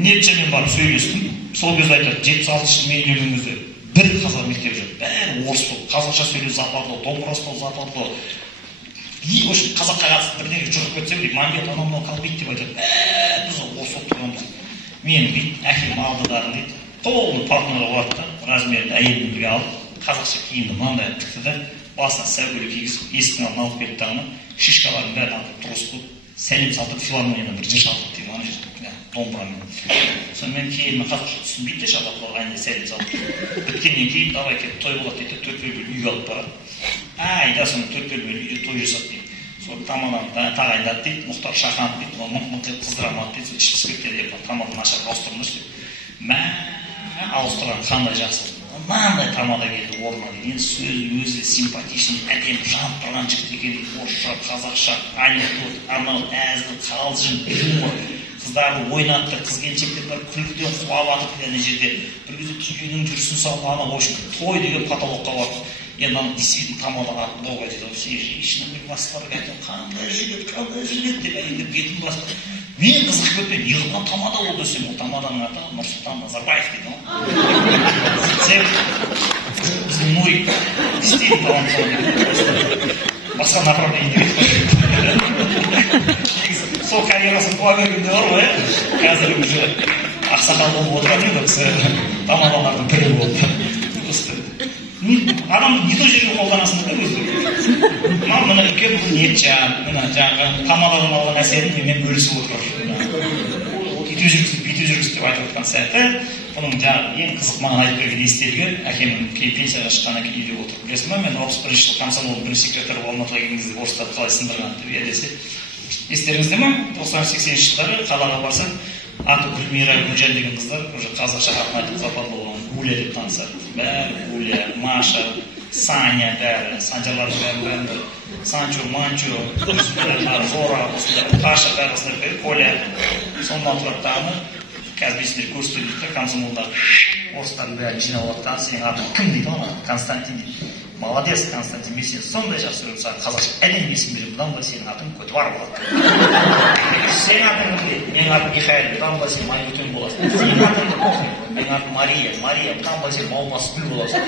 Ниетжанмен барып сөйлестім. Сол кезде айтады, 76-шы жылы мен үйленген кезде бір қазақ мектебі жоқ. Бәрі орыс болып, қазақша сөйлеу западлы, домбыра ұстау западлы. Қазаққа қатысты бірдеңе жүріп кетсем дейді, маңгет анау қалбейді деп айтады. Біз орыс болып тұрғанбыз. Мен дейді, әкем алдыдарын дейді, қолын партнері барды да, размерді әйелін бірге алып, қазақша киімді мынандай тікті да, басына сәукеле кигізіп, есіктің алдына алып кетті дағыны, шишкаларын бәрін алып тұрғызып сәлем салдық, филармониядан бір жыр шалдық дейді, ана жерде домбырамен. Сонымен кейін қазақша түсінбейді, шабақ болғанда сәлем салдық. Біткеннен кейін давай кетіп той болады дейді, 4 бөлмелі үй алып барады. Айда соны 4 бөлмелі үйде той жасады дейді. Сол тамадан тағайындады дейді, Мұхтар Шаханов дейді, мықты қыздырамады дейді, ішкі спектерде тамадан нашар ауыстырыңдаршы дейді. Ауыстырған қандай жақсы. Мынандай тамада келді орнына дейді. Енді сөзі өзі симпатичный, әдемі жанып тұрған жігіт екен дейді. Орысша, қазақша, анекдот, анау әзіл, қалжың, юмор. Қыздарды ойнатты, қыз келіншектер бар күлкіден құлап атып ана жерде. Бір кезде түйенің жүрісін салып, ана общем той деген потолокқа барып, енді ана действительно тамада атын болғай дейді. Все женщинами басқаларға айтып, қандай жігіт деп әйелдер бетін басып. Мен қызық көрмеймін, йығылған тамада ол десем, ол тамаданың аты Нұрсұлтан Назарбаев дейді. Сен біздің Нурик істейді тамам соны. Басқа направление сол карьерасын қуа бергенде бар ғой, қазір уже ақсақал болып отырады енді кісі тамадалардың бірі болды. Адам не то жерге қолданасың да өзі. Мына үлкен бұл ниетжан, мына жаңағы тамададан алған әсерін мен бөлісіп отырып. Үйтіп жүргізіп деп айтып отқан сәті, бұның жаңағы ең қызық маған айтып берген естелігі, әкемнің кейін пенсияға шыққаннан кейін үйде отырып. Білесің ба, мен 31 жыл комсомол бірінші секретары Алматыға келген кезде орыстарды қалай сындырған деп десе. Естеріңізде ма? 90-80 жылдары қалаға барсақ, аты Гүлмира, Гүлжан деген қыздар уже қазақша атын айтып запал болған Гуля деп танысады. Бәрі Гуля, Маша, Саня бәрі, Санжалардың бәрі, Санчо, Манчо, Зора, Таша бәрі осындай, Коля. Сонда отыраттағыны, қазір бесіндер көрсету дейді, комсомолдар орыстардың бәрі жинап отырған, сенің атын кім дейді оны? Константин дейді. Молодец, Константин, мен сен сондай жақсы көріп, саған қазақша әдемі есім беремін, бұдан былай сенің атың Көтібар болады. Сенің атың кім дейді? Менің атым Михаил, бұдан былай сен Майөтен боласың. Сенің атың кім? Менің атым Мария, бұдан былай сен Маумасгүл боласың.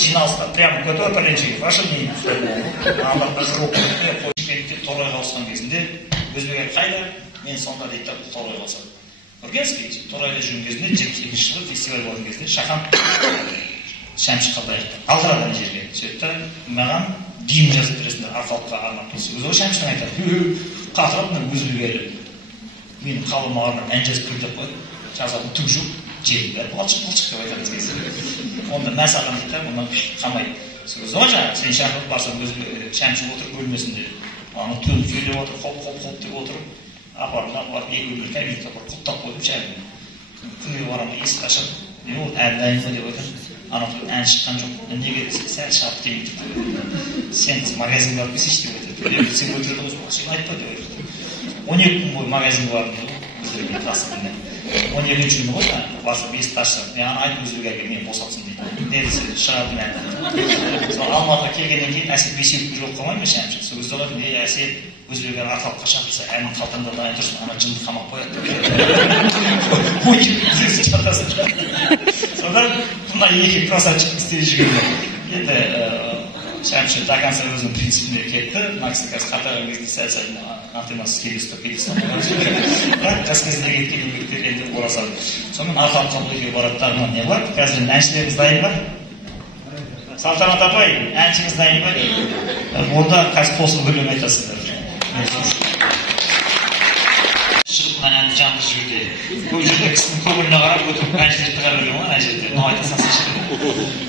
Жиналыста прямо Көтібар пәленшеге, ваша мнение? Аналар бір жыл оқып, қойшпенікте Торғайға ауысқан кезінде, өзбек қайда? Мен сонда дейді, Торғайға ауысады. Үргенский, Торғайға жүрген кезінде, 72 жылы фестиваль болған кезінде, Шахан Шәмші Қалдаяқты алдырады жерге сөйтті, маған гимн жазып бересіңдер арқалыққа арнап тұрсы. Өзі Шәмшінің айтады, қатырып мен өзбек менің қалыма арнап ән жазып беріп деп қойды, жазатын түк жоқ, жерін бәрі балшық деп айтады кезде. Онда мәс ағам дейді, ондан қамай. Өзі жаңа, сен шақырып барсаң Шәмші отырып бөлмесінде, аны төніп сөйлеп отыр, хоп деп отырып, апарып екі өлмір кабинетке апарып құттап қойып шәмін. Күнге барамын есік ашып, ол ән дайын ба деп айтады. Анатолий ән шыққан жоқ. Неге сәл шарт демейді. Сен магазинге барып келсейші деп айтады. Сен өтірді ғой, сен айтпа деп айтады. 12 күн бойы магазинге бардым дейді. Біздермен тасыдым. 12 күн ғой, басып есікті ашсам. Ана айтып өзбек әкем мені босатсын дейді. Не десе шығардым әнді. Сол Алматыға келгеннен кейін әсет бесеуікті жоқ қалмай ма Шәмші? Сол кезде олар әсет өзбек арқалыққа шақырса, әнің қалтаңда дайын тұрсын, ана жынды қамап қояды деп. Қойып бізге шатасың. Содан мына екі красавчик істеп жүргенде енді Шәмші до конца өзінің принципіне кетті. Макс қазір қатарған кезде сәл-сәл антеннасы келістамаған жерде. Бірақ жас кезінде кеткен еңбектер енді орасады. Сонымен арқалыққа үйге барады да не бар? Қазір әншілеріңіз дайын ба? Салтанат апай, әншіңіз дайын ба? Онда қазір қосылып өлең айтасыздар. Шығып әнді жанды жүрде. Көп жерде кісінің көңіліне қарап өтіп әншілерді қарап өлең ана жерде. Мынау айтасың шықты.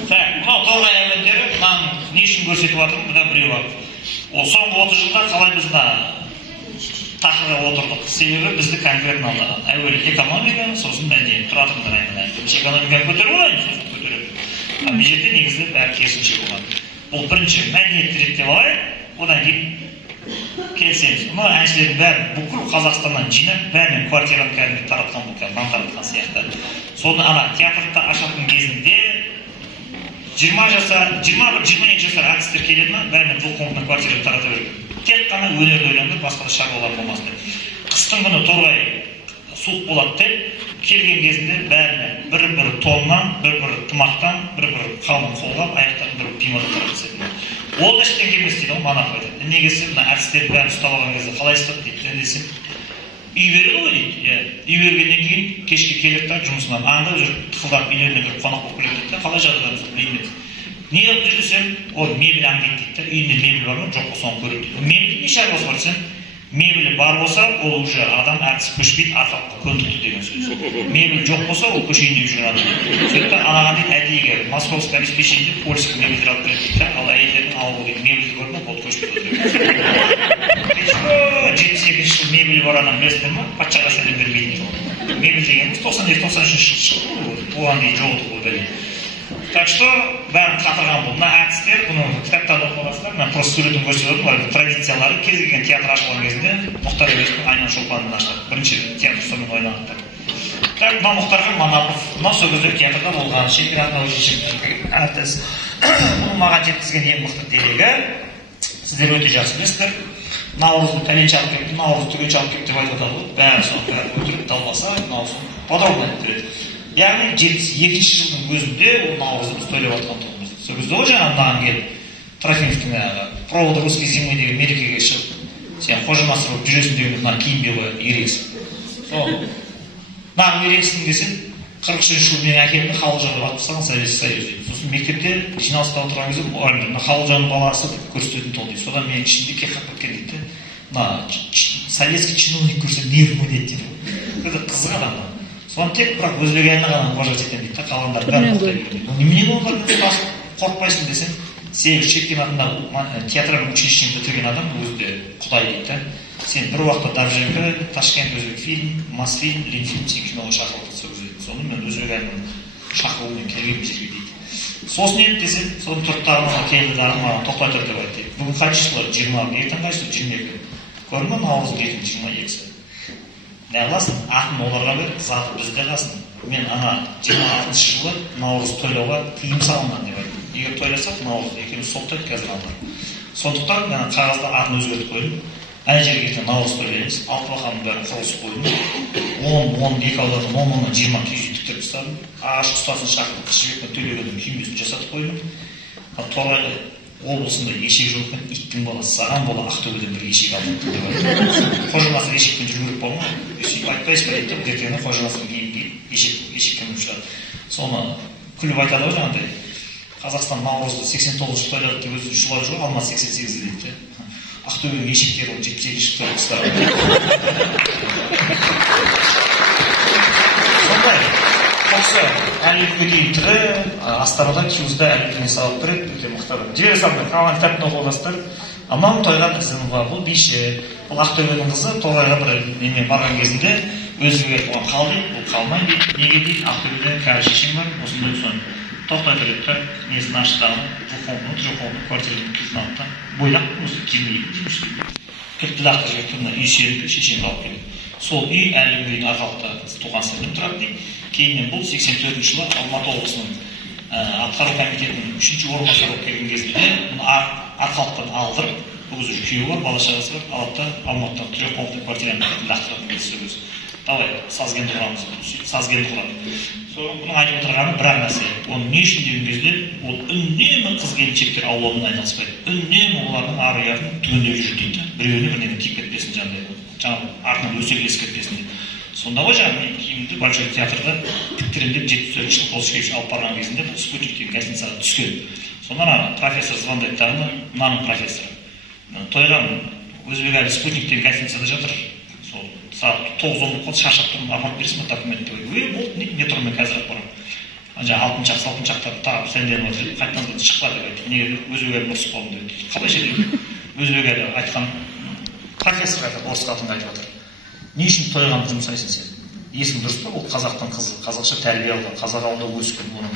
Мынау Торғай әуендері мынаны не үшін көрсетіп жатырмын? Бұда біреу бар. Ол соңғы 30 жылда қалай біз тақырға отырдық. Себебі бізді конкретно алған. Әуелі экономика, сосын мәдениет. Тұратындар айналайын. Экономиканы көтеріп алайын, сосын көтеріп. Бұл жерде негізі бәрі керісінше болған. Бұл бірінші мәдениет реттеп алайық, одан кейін келсеңіз. Мына әншілердің бәрі бүкіл Қазақстаннан жинап, бәрінен квартираны кәдімгі таратқан бұл нан таратқан сияқты. Соны ана театрда ашатын кезінде 21-22 жасар әртістер келеді ма, бәрінен бұл комнатаны квартираны тарата береді. Тек қана өнерді ойланып, басқа да шаруалар болмасын деп. Қыстың күні Торғай суық болады деп, келген кезінде бәріне бір тоннан, бір тымақтан, бір қалың қолғап, аяқтарын бір пимада таратып. Ол да ештеңе емес дейді, ол манап айтады. Негізі мына әртістерді бәрін ұстап алған кезде қалай ұстады дейді, десем, үй береді ғой дейді. Үй бергеннен кейін кешке келеді де жұмысынан аңдап жүріп тықылдап үйлеріне кіріп қонақ болып келеді дейді, қалай жағдайларыңыз білмейді. Не қылып жүр десем, ол мебель аңдиды дейді, үйінде мебель бар ма, жоқ соны көреді дейді. Мебель не шаруасы бар десем, Мебелі бар болса, ол уже адам әртіс көшпейді, арқаққа көндікті деген сөз. Мебель жоқ болса, ол көшейін деп жүрген адам. Сондықтан анаған дейін әдейіге московское обеспечение польский мебельдер алып келеді дейді, ал әйелдердің ауылы дейді мебельді көрді ма, ол көшпейді отыр. 72 жыл мебелі бар адам білесіздер ма? Патшаға сәлем бермейтін жол. Мебель дегеніміз 92-93 жыл шықты, оған дейін жоғылды бұл бәле. Так что бәрін қатырған бұл. Мына әртістер, бұны кітаптарда оқып аласыздар, мен просто суретін көрсетіп отырмын, традициялары кез келген театр ашылған кезінде Мұхтар Әуезовтің Айман Шолпанын ашты. Бірінші театр сонымен ойнағандар. Так, мына Мұхтархан Манапов, мына сол кезде театрда болған, чемпионатта әртіс. Бұның маған жеткізген ең мықты дерегі, сіздер өте жақсы білесіздер. Наурызды пәленше алып кетті, наурызды түгенше алып кетті деп айтып отырады ғой. Бәрі соны өтірік талмаса, наурызын подробно айтып береді. Яғни 72 жылдың өзінде ол наурызды біз тойлап жатқан тұғымыз. Сол кезде ғой жаңағы мынаған келіп Трофимовтың проводы русский зимой деген мерекеге шығып, сен қожамастыр болып жүресің деген мына киінбей қояды, ерексің. Сол мынаған ерексің десең, 43 жыл менің әкемді Халжанды атып тастаған Советский Союз дейді. Сосын мектепте жиналыста отырған кезде мұғалімдер мына Халжанның баласы деп көрсететін тұғын дейді. Содан менің ішімде кек қақпап кеткен дейді. Мына советский чиновник көрсе не ойнайды дейді. Қызық адам. Соны тек бірақ өзбек әйеліне ғана уважать етемін дейді, қалғандар бәрін құқтай береді. Немене олардан қорықпайсың десең, Сеев Шекин атындағы театральный училищені бітірген адам өзі де құдай дейді. Сен бір уақытта Давженко, Ташкент Өзбекфильм, Мосфильм, Ленфильм сен киноға шақырылды сол кезде. Соны мен өзбек әйелінің шақыруымен келгенмін жерге дейді. Сосын енді десем, соны тұрттағына келді дарым маған тоқтай тұр деп айтты. Бүгін қанша число? 20, ертең қайсы? 22. Көрдің ба наурыздың ертең 22-сі. Не қыласың? Атын оларға бер, заты бізде қалсын. Мен ана 26 жылы наурыз тойлауға тыйым салынған деп айттым. Егер тойласақ наурызды екеуміз соттайды қазір алдар. Сондықтан мен қағазда атын өзгертіп қойдым. Әне жерге ертең наурыз тойлаймыз. Алтыбақанның бәрін құрылысып қойдым. 10 екі ауданнан 10-дан 20 киіз үй тіктіріп тастадым. Ағаш ұстасын шақырып Жібектің төлегеннің күймесін жасатып қойдым. Торғай облысында ешек жоқ екен, иттің баласы саған бола Ақтөбеден бір ешек алдым деп айтты. Қожанасыр ешекпен жүру керек болма. Сөйтіп айтпайсыз ба дейді, ертеңіне Қожанасыр кейінге ешекке мініп шығады. Соны күліп айтады ғой жаңағыдай. Қазақстан наурызды 89 жыл тойлады деп өзі шулап жүр, Алматы 88 дейді. Ақтөбенің ешектері 78 жыл тойлап тастады. Сондай. Осы әліпке дейін тірі, Астанада Киузда әліпкені сабақ береді, өте мықтады. Жібере салмай, қалған кітаптың оқылдастыр. Аман тойған ізімова, бұл биші, бұл Ақтөбенің қызы Торғайға бір немен барған кезінде өзбек бұған қал дейді, бұл қалмай дейді, неге дейді, Ақтөбеден кәрі шешем бар, осындай соны тоқтай тұреді, несін аштағын, жоқоғын, квартираны кілтін алып та, бойлап, осы келмейді дейміз. Кілтті лақты жігіттігіне үй серді, шешем қалып келеді. Сол үй әлі үйдің арқалықта туған сәлем тұрады дейді. Кейіннен бұл 84 жылы Алматы облысының атқару комитетінің 3-ші орынбасары болып келген кезінде арқалықтан алдырып, бұл кезде күйеуі бар, бала шағасы бар, алапта Алматыдан трехкомнатный квартираны лақтыратын кезі сөз. Давай сазгенді құрамыз, сазгенді құрамыз. Бұның айтып отырғаны бір нәрсе. Оны не үшін деген кезде, ол үнемі қыз келіншектер аулаумен айналыспайды. Үнемі олардың ары ұятын түгендеп жүр дейді. Біреуіне бірдеңе тиіп кетпесін жандай. Жаңағы артынан өсек кетпесін дейді. Сонда ғой жаңағы мен киімді Большой театрда тіктірендеп 74 жыл Полшкевич алып барған кезінде бұл спутник деген гостиницаға түскен. Сонда профессор звондайды тағы мынаның профессоры. Тойған өзбек әлі спутник деген гостиницада жатыр. Сол сағат 9-10 қалды, шаршап тұрмын, апарып бересің ба документ деп болды, метромен қазір алып барамын. Жаңағы алтыншақтарды тағып сәнденіп отыр, қайтадан шықпа деп айтты. Неге өзбек әлі ұрысып қалдым деп айтты. Қалайша деп өзбек әлі айтқан профессор айтады, орыс қатынға айтып отыр. Не үшін тойғанды жұмсайсың сен? Есің дұрыс па? Ол қазақтың қызы, қазақша тәрбие алған, қазақ ауылда өскен, оның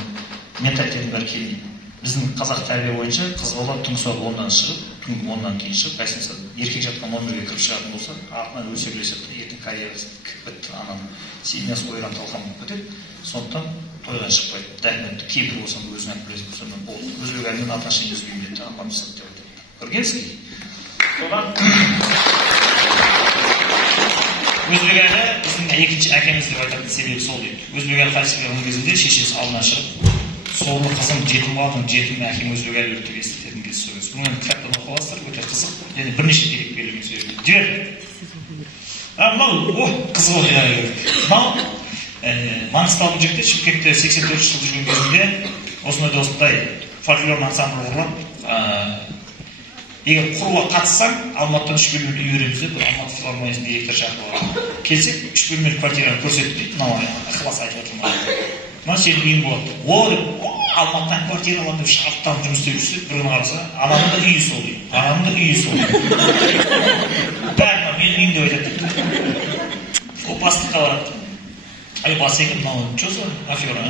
менталитетінің бәрі келмейді. Біздің қазақ тәрбие бойынша қыз бала тұмсығы оннан шығып, түнгі оннан кейін шығып, гостиницада еркек жатқан номерге кіріп шығатын болса, артынан өсерлеседі, ертең карьерасы бітті, анам семьясы ойран талқан болып кетеді. Сондықтан тойға шықпайды. Документті кейбір болсам өзің айтып білесің, сонымен болды. Өзбек әлмен отношение үзбеймін деді, аман жасады деп айтады. Көргенсіз? Содан өзбек әлі біздің екінші әкеміз деп айтатын себебі сол дейді. Өзбек әлі қайтыс болған кезінде шешесі алдынан шығып, сорлы қызым жетім қалдым, жетім әкем өзбек әлі өлді деп естітетін кез сөз. Бұны енді кітаптан оқып аласыздар, өте қызық. Және бірнеше дерек берілген сөз. Жібер. Мынау қызық оқиға. Мынау Маңғыстаудың жігіті Шымкентте 84 жыл жүрген кезінде осындай фольклорный ансамбль құрып, егер құруға қатыссаң, Алматыдан 3 бөлмелі үй береміз деп, Алматы филармониясының директоры шақырып келсек, 3 бөлмелі квартираны көрсетіп дейді, мынау ықылас айтып отырмын. Мына сенің үйің болады. О деп, Алматыдан квартира аламын деп шарттанып жұмыс істеп жүрсе, бір күні қараса, анамның да үйі сол дейді. Анамның да үйі сол дейді. Бәрі менің үйім деп айтады. Сол бастыққа барады. Ай бастығы, мынау что за афера?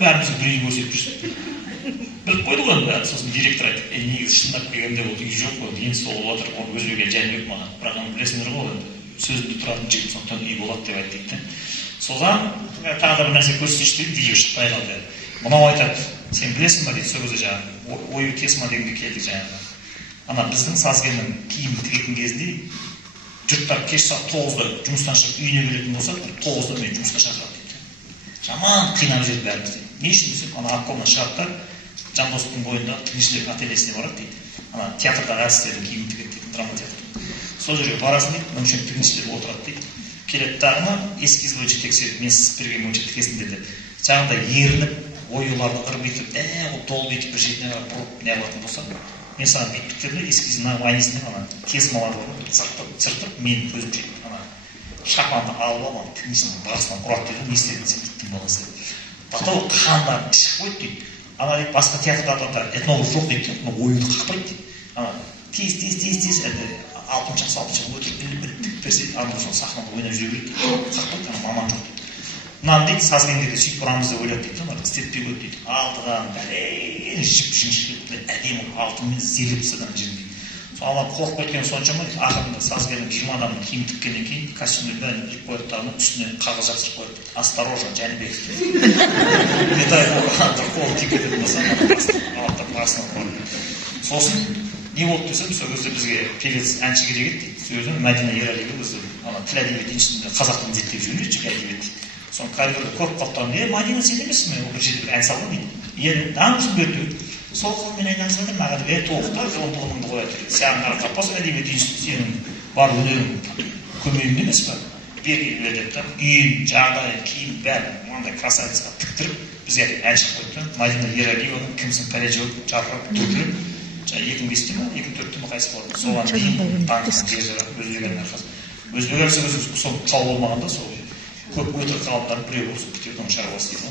Бәрімізге бір үй көрсетіп жүрсе. Біліп қойды ғой бәрі. Сосын директор айтты, негізі шындап келгенде ол үй жоқ қой, ең сол отыр, оны өзбек Жәнібек маған. Бірақ оны білесіңдер ғой, сөзінде тұратын жігіт, сондықтан үй болады деп айтты дейді. Содан тағы да бір нәрсе көрсетейінші дейді, видео шықпай қалды. Мынау айтады, сен білесің ба дейді, сол кезде жаңағы ою тесма дегенге келдік жаңағы. Ана біздің сазгеннің киімін тігетін кезінде жұрттар кеш сағат 9-да жұмыстан шығып үйіне келетін болса, 9-да мен жұмысқа шақырады дейді. Жаман қинап жүреді бәріміз дейді. Не үшін десек, ана обкомнан шығады да Жандостың бойында тігіншілердің ательесіне барады дейді. Ана театрдағы әртістердің киімін тігеді дейді, драма театры. Сол жерге барасың дейді, мөңшең тігіншілер отырады дейді. Келеді дағына эскиз бойынша тексеріп, мен сызып берген бойынша тігесің деді. Жаңағыда ерініп, оюларды ырбитып, ол толбитып бір шетіне қарап бұрып не қылатын болса, мен саған бүйтіп тіктерді, эскиздің айнесінен ана тесмаларды сыртып, менің көзім жетті. Ана шапанды алып алып, тігіншінің басынан ұрады дейді, не істедің сен диктің баласы. Потом қандарын ішіп қойды дейді. Ана дейді, басқа театрда этнолог жоқ дейді, оюды қақпайды дейді. Ана тез, алтыншақ салтыншақ өтіріп тігіп берсе, ана сахнада ойнап жүре береді дейді. Қақпайды, ана маман жоқ дейді. Мынаны дейді, сазгендерде сөйтіп ұрамыз деп ойлады дейді, олар істетпей қойды дейді. Алтыдан бәлен жіп-жіңішке әдемі алтынмен зерлеп тастаған жерін дейді. Сол ана қорқып кеткен соншама ақырында сазгеннің 20 адамның киім тіккеннен кейін костюмдер бәрін іліп қояды да, үстіне қағаз жапсырып қояды дейді. Осторожно, Жәнібек дейді. Детай бір қол тиіп кететін болса, алаттап басынан қойды. Сосын не болды десем, сол кезде бізге певец әнші керек еді дейді. Сол кезде Мәдина Ералиева өзі тіл әдебиеті институтында қазақ тілін зерттеп жүрген еді, жеке әдебиет дейді. Соны коридорда көріп қалды, Мәдина сен емессің бе? Бір жерде ән салған дейді. Дамысың берді. Сол қолмен айналысып жатыр, маған тоқта ғылым-ғылымыңды қояды. Саған қарап қаппас әдебиет институты сенің бар өнерің көмегіңде емес па? Берген деді, үйін, жағдайы, киім бәрі мынандай красавицаға тіктіріп, бізге ән шығып қойды. Мәдина Ералиеваның кімсің пәле жауып жарқырап түртіліп, 2005-те ме, 2004-те ме қайсы болды. Соған дейін танысқан жер жарап өзбек әнін арқасы. Өзбек әрсі сол қау болмағанда сол көп өтірік қалымдар біреу болсын күтеді, оның шаруасы дейді.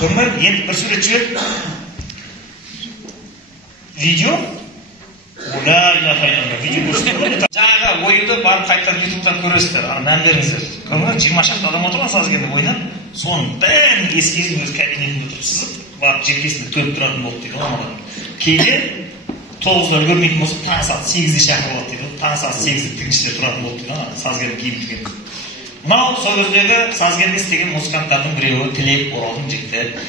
Көрмей, енді бір сурет жіберіп, видео, видео көрсетіп, жаңағы ойуды барып қайтадан ютубтан көресіздер, мән беріңіздер. Көрмей, 20 шақты адам отырған сазгенде ойнап, соның бәрін ескезін өз кабинетінде отырып сызып, барып жеркесінде төніп тұратын болды дейді. Кейде 9-да үлгермейтін болса, таңғы сағат 8-де шақырып алады дейді. Таңғы сағат 8-де тігіншілер тұратын болды дейді, сазгеннің киім тігетін. Мынау сол кездегі сазгенде істеген музыканттардың біреуі Тілек Оралдың жігіті.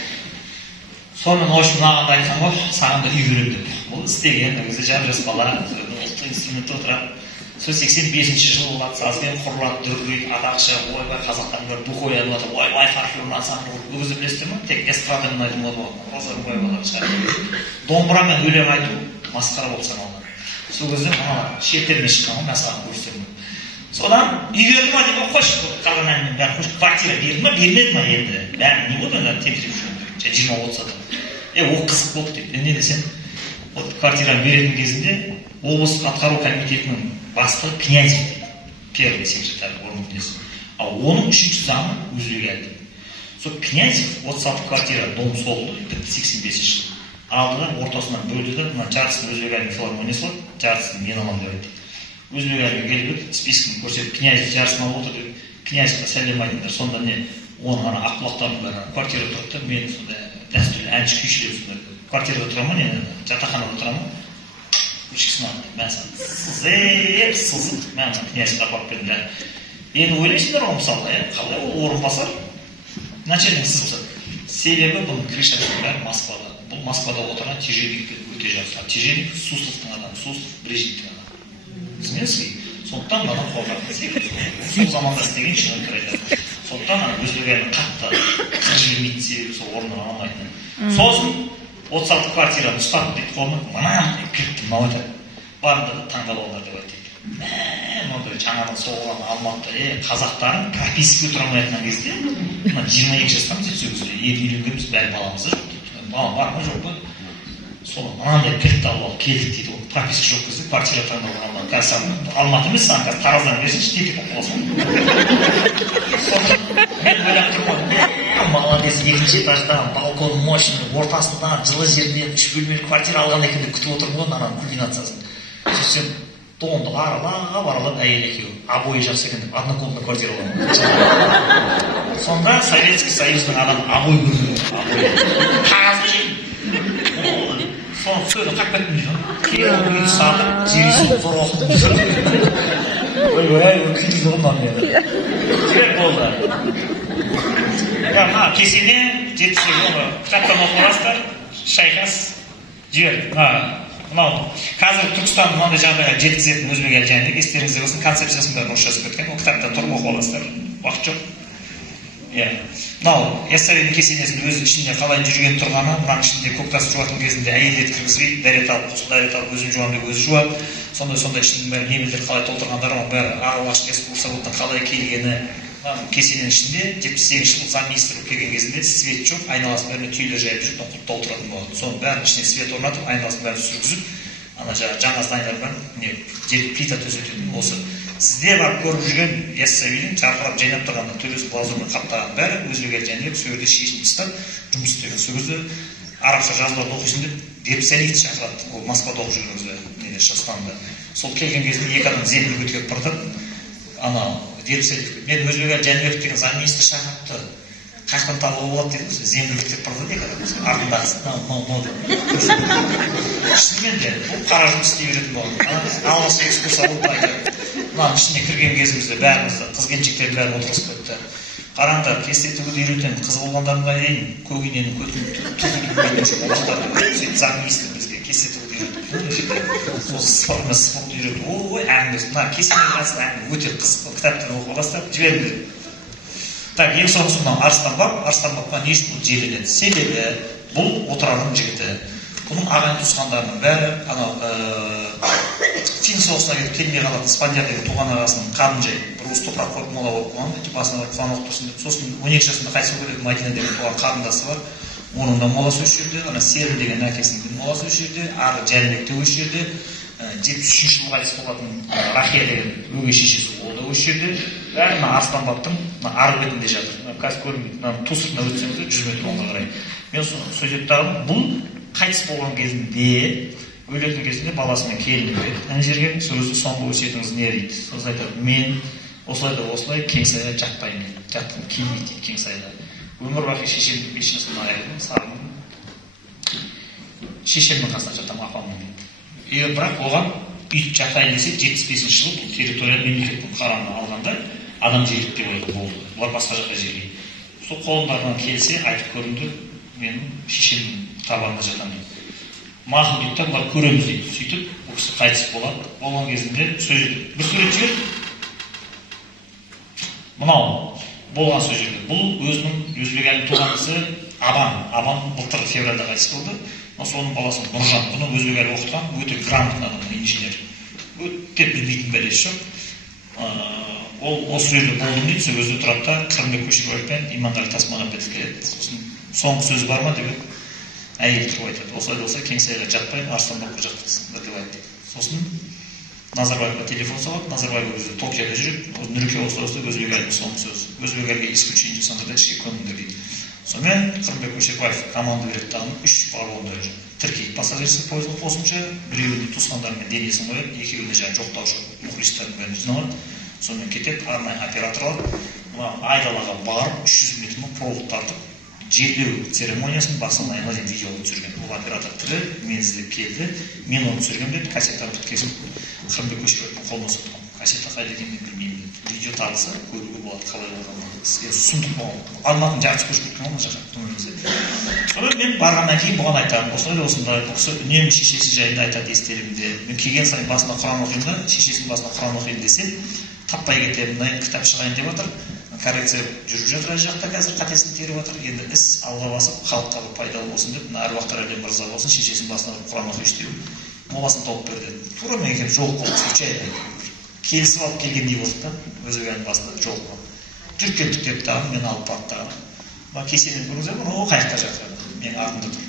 Сонымен ойшым мынаған айтқан ғой, саған да үй беремін деп. Бұл істеген, ол кезде жарым жас бала, ұлттық инструментте отырады. Сол 85-ші жылы болады, сазген құрылады, дүркірейді, атақшы, ойбай қазақтардың бір духой әніп отыр, ойбай фольклор ансамбль. Бұл кезде білесіздер ме? Тек эстрадамен айту мода болған. Роза Рымбаевалар шығарды. Домбырамен өлең айту масқара болып саналған. Сол кезде мына шеттеріне шыққан ғой, мен саған көрсетемін. Содан үй берді ма деп қойшы, қалған әнмен бәрі қойшы, квартира берді ма, бермеді ма енді? Бәрі не болды онда теміреп жүрген, 20-30 адам. Ол қызық болды дейді. Не десем, квартираны беретін кезінде облыстық атқару комитетінің бастығы Князев дейді. Первый секретарь орынбасары. Ал оның 3-ші заңы өзбек әлі. Сол Князев 36 квартира дом солды, 85-ші жыл. Алды да ортасынан бөлді да, мына жартысын өзбек әлінің филармониясы болады, жартысын мен аламын деп айтты. Өзбек әліге келіп, спискін көрсетіп, Князев жарысын алып отыр деп, Князевқа сәлем айтыңдар. Сонда не, оның ана аққұлақтардың бәрі квартирада тұрды да, мен сонда дәстүрлі әнші күйшілер сонда квартирада тұра ма, не жатақханада тұра ма? Ішкісін мен сызып, мен Князевқа апарып бердім да. Енді ойлайсыңдар ғой мысалы, қалай ол орынбасар начальник сызып. Себебі бұның крышасы бәрі Москвада. Бұл Москвада отырған Тежелникті өте жақсы. Тежелник Сусловтың адамы, Суслов Брежневтің адамы. Түсінесіз? Сондықтан адам қорқатын. Сол заманда істеген шын айтады. Сондықтан өзбек әлі қатты қыржылмейтін себебі сол орнынан алмайтын. Сосын 36 квартираны ұстап дейді қолына, мынам кіріпті мынау айтады. Барында таңдалуылар деп айтады. Мынандай жаңадан соғылған Алматыда қазақтарын пропискаға тұра алмайтын кезде, 22 жастамыз, сол кезде үйленгенбіз, бәрі баламыз жоқ. Бала бар ма жоқ па? сол мынандай кілтті алып келдік дейді ғой, прописка жоқ кезде квартира таңдап алған. Қазір алматы емес, саған қазір тараздан берсінші тетік алып аласың. Мен ойлап тұрмын, молодец, екінші этажда балкон мощный, ортасында жылы жермен 3 бөлмелі квартира алған екен деп күтіп отырмын ғой ананың кульминациясын. Сөйтсем тонды аралап әйел екеуі обойы жақсы екен деп однокомнатный квартира алған. Сонда Советский Союздың адамы обой көрмеген. Қағазды жейін. Соны сөйлі қап кеттім дейді. Кейін үйді сатып, жүйесін зор оқыдым. Ой, күйдіңді ғымдан деді. Жібер болды. Мына кесене, жетісек оны кітаптан оқып аласыздар, шайқас, жібер. Мынау қазір Түркістан мынандай жағдайға жеткізетін өзбек әлжанник, естеріңізде болсын, концепциясын бәрін орысшасы кеткен, ол кітаптан тұрып оқып аласыздар. Уақыт жоқ. Мынау яссауидің кесенесінің өз ішінде қалай жүрген тұрғаны, мынаның ішінде көктас жуатын кезінде әйелдерді кіргізбейді, дәрет алып, осы дәрет алып өзін жуамын деп өзі жуады. Сондай ішінің бәрі мебельдер қалай толтырғандары, оның бәрі алғашқы республикадан қалай келгені. Кесененің ішінде 78 жыл заң министрі келген кезінде свет жоқ, айналасының бәріне түйелер жайып жүріп, құт толтыратын болады. Соның бәрінің ішіне свет орнатып, айналасын бәрін сүргізіп, ана жаңа зданиядар плита төсететін осы. Сізде барып көріп жүрген яссауидің жарқырап жайнап тұрғанда төбесі глазурмен қаптаған бәрі өзбек әлжанник сол жерде шешініп тастап жұмыс істеген. Сол кезде арабша жазуларды оқисың деп Депсалиевті шақырады. Ол Москвада оқып жүрген өзі, Шығыстанында. Сол келген кезде екі адам землю көтеріп бардық. Анау Депсалиев, мен өзбек әлжанник деген заң министрі шақырыпты. Қашқан табуға болады деді, землю көтеріп барды екі адам. Артындағысы, мынау. Шынымен де, бұл қара жұмыс істей беретін болды. Алғашқы экскурсия болып айтады. Мынаның ішіне кірген кезімізде бәрімізді, қыз-келіншектердің бәрі отырғызып кетті. Қараңдар, кесте тігуді үйретемін, қыз болғандарына дейін көгененің көтін түгілмейтін жоқ болақтарды. Сөйтіп заң министрі бізге кесте тігуді үйретіп. Сол спорт үйретіп, ой, әңгімесі, мына кесене қатысты әңгіме өте қызық, кітаптан оқып аласыздар, жіберіңдер. Так, ең соңғысы мынау Арыстанбапқа не үшін бұл желенеді? Себебі бұл отырардың жігіті. Бұның ағайын туысқандарының бәрі фин соғысына кетіп келмей қалатын Спандиядағы туған ағасының қарын жайып, бір уыс топырақ қойып мола болып қойған, басына құлан оқып тұрсын деп. Сосын 12 жасында қайтыс болып кетеді, Мадина деген туған қарындасы бар. Оның да моласы осы жерде, Серім деген әкесінің моласы осы жерде, ары Жәнібек те осы жерде, 73 жылға қайтыс болатын Рахия деген өгей шешесі ол да осы жерде. Бәрі Арыстанбаптың арғы бетінде жатыр. Қазір көрінбейді, ту сыртына өтсеңіз 100 метр оңға қарай. Мен сөйтіп тағым, бұл қайтыс болған кезінде, өлетін кезінде баласымен келініп еді. Әне жерге сөзді соңғы өсиетіңіз не дейді? Сосын айтады, мен осылай да осылай кеңсайда жатпаймын дейді. Жатқым келмейді дейді кеңсайда. Өмір бақи шешемді 5 жасымнан айырдым, сағындым. Шешемнің қасына жатамын, апамның дейді. Бірақ оған үйтіп жатайын десе 75 жылы бұл территория мемлекеттің қарамағына алғанда адам жерлік деп ойлады болды. Бұлар басқа жаққа жерге. Сол қолымдарынан келсе айтып көріңді, мен шешемнің табанында жатамын дейді. Мақұл дейді, бұлар көреміз дейді. Сөйтіп, ол кісі қайтыс болады. Болған кезінде сөз етіп, бір сурет жібер. Мынау болған сөз жерде. Бұл өзінің өзбек әлі туған кісі Абан былтыр февральда қайтыс болды. Соның баласы Нұржан, бұны өзбек әлі оқытқан, өте грамотный адам, инженер. Өте білмейтін бәлесі жоқ. Ол осы жерде болдым дейді, сол өзі тұрады да, Қырымбек Көшербаев пен Иманғали Тасмағамбетов келеді. Сосын соңғы сөзі бар ма деп әйел тұрып айтады. Осылай кеңсайға жатпаймын, Арыстанбапқа жатқызыңдар деп айтты. Сосын Назарбаевқа телефон соғады, Назарбаев өзі Токиода жүреді, Нұреке осылай өзбек әлінің соңғы сөзі. Өзбек әлге исключение жасаңдар да ішке көңілдер дейді. Сонымен Қырымбек Көшербаев команда береді тағын 3 вагонды тіркейді пассажирский пойызға қосымша, біреуіне туысқандарымен денесін қояды, екеуіне жаңа жоқтаушы мұхлистардың бәрін жиналады. Сонымен кетеді, арнайы оператор алып, айдалаға барып 300 метрмен провод тартып, жерлеу церемониясын басынан аяғына дейін видеоны түсірген. Ол оператор тірі, мен іздеп келді, мен оны түсіргем деді, кассеттарды кесіп Қырымбек Көшербаевтың қолына ұстатқан. Кассета қайда екенін білмеймін деді. Видео табылса көруге болады, қалай болғанын. Сізге сұмдық болған. Алматының жартысы көшіп кеткен ол жаққа төменімізде. Сонымен мен барғаннан кейін бұған айтамын, осылай да осындай, бұл кісі үнемі шешесі жайында айтады естелігінде. Мен келген сайын басына Құран оқимын да, шешесінің басына Құран оқимын десем, таппай кетемін, мына кітап шығайын деп жатыр. Коррекция жүріп жатыр ар жақта қазір қатесін теріп жатыр. Енді іс алға басып, халыққа пайдалы болсын деп, мына әруақтар әлем мырза болсын, шешесінің басына Құран оқишы деп, моласын тауып берді. Тура мен екеуміз жолығып қалдық, случайно. Келісіп алып келгендей болдық та, өзбек әлінің басында жолығып қалдық. Жүріп кеттік деп тағын, мені алып барды тағын. Кесенені көріңіздер ме? О, қайықта жатыр. Менің артымда тұр.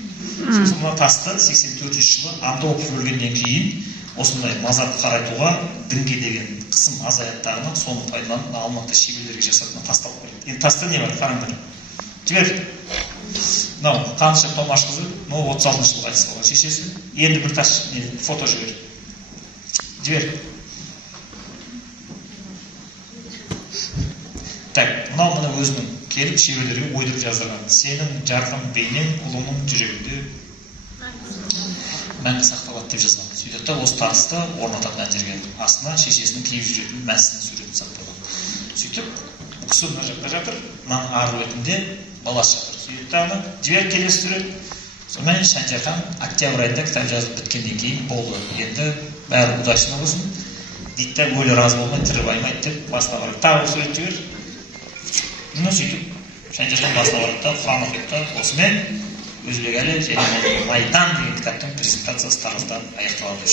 сосын мына тасты 84 жылы антропов өлгеннен кейін осындай мазарды қарайтуға дінге деген қысым азаяттағына соны пайдаланып алматы шеберлерге жасатына тасталып береді. Енді таста не бар, қараңдар. Жібер. Мынау Қаныш Томашқызы, мынау 36 жылғы қайтыс болған шешесі. Енді бір тас фото жібер. Жібер. Так, мынау мына өзінің келіп шеберлерге ойдырып жаздырған. Сенің жарқын бейнең ұлымның жүрегінде мәңгі сақталады деп жазған. Сөйтеді да осы тасты орнатады мына жерге. Астына шешесінің киіп жүретін мәсінің суретін сақталған. Сөйтіп, бұл кісі мына жақта жатыр, мынаның арғы бетінде баласы жатыр. Сөйтеді да ана жібер келесі сурет. Сонымен Шанжархан октябрь айында кітап жазып біткеннен кейін болды. Енді бәрі удачно болсын. Дейді да өлі разы болмай, тірі баймайды деп басына барады. Тағы сурет жібер. Мына сөйтіп Шанжархан басына барады да Құран оқиды да осымен Өзбекәлі және Майдан деген кітаптың презентациясы тараздан аяқталады.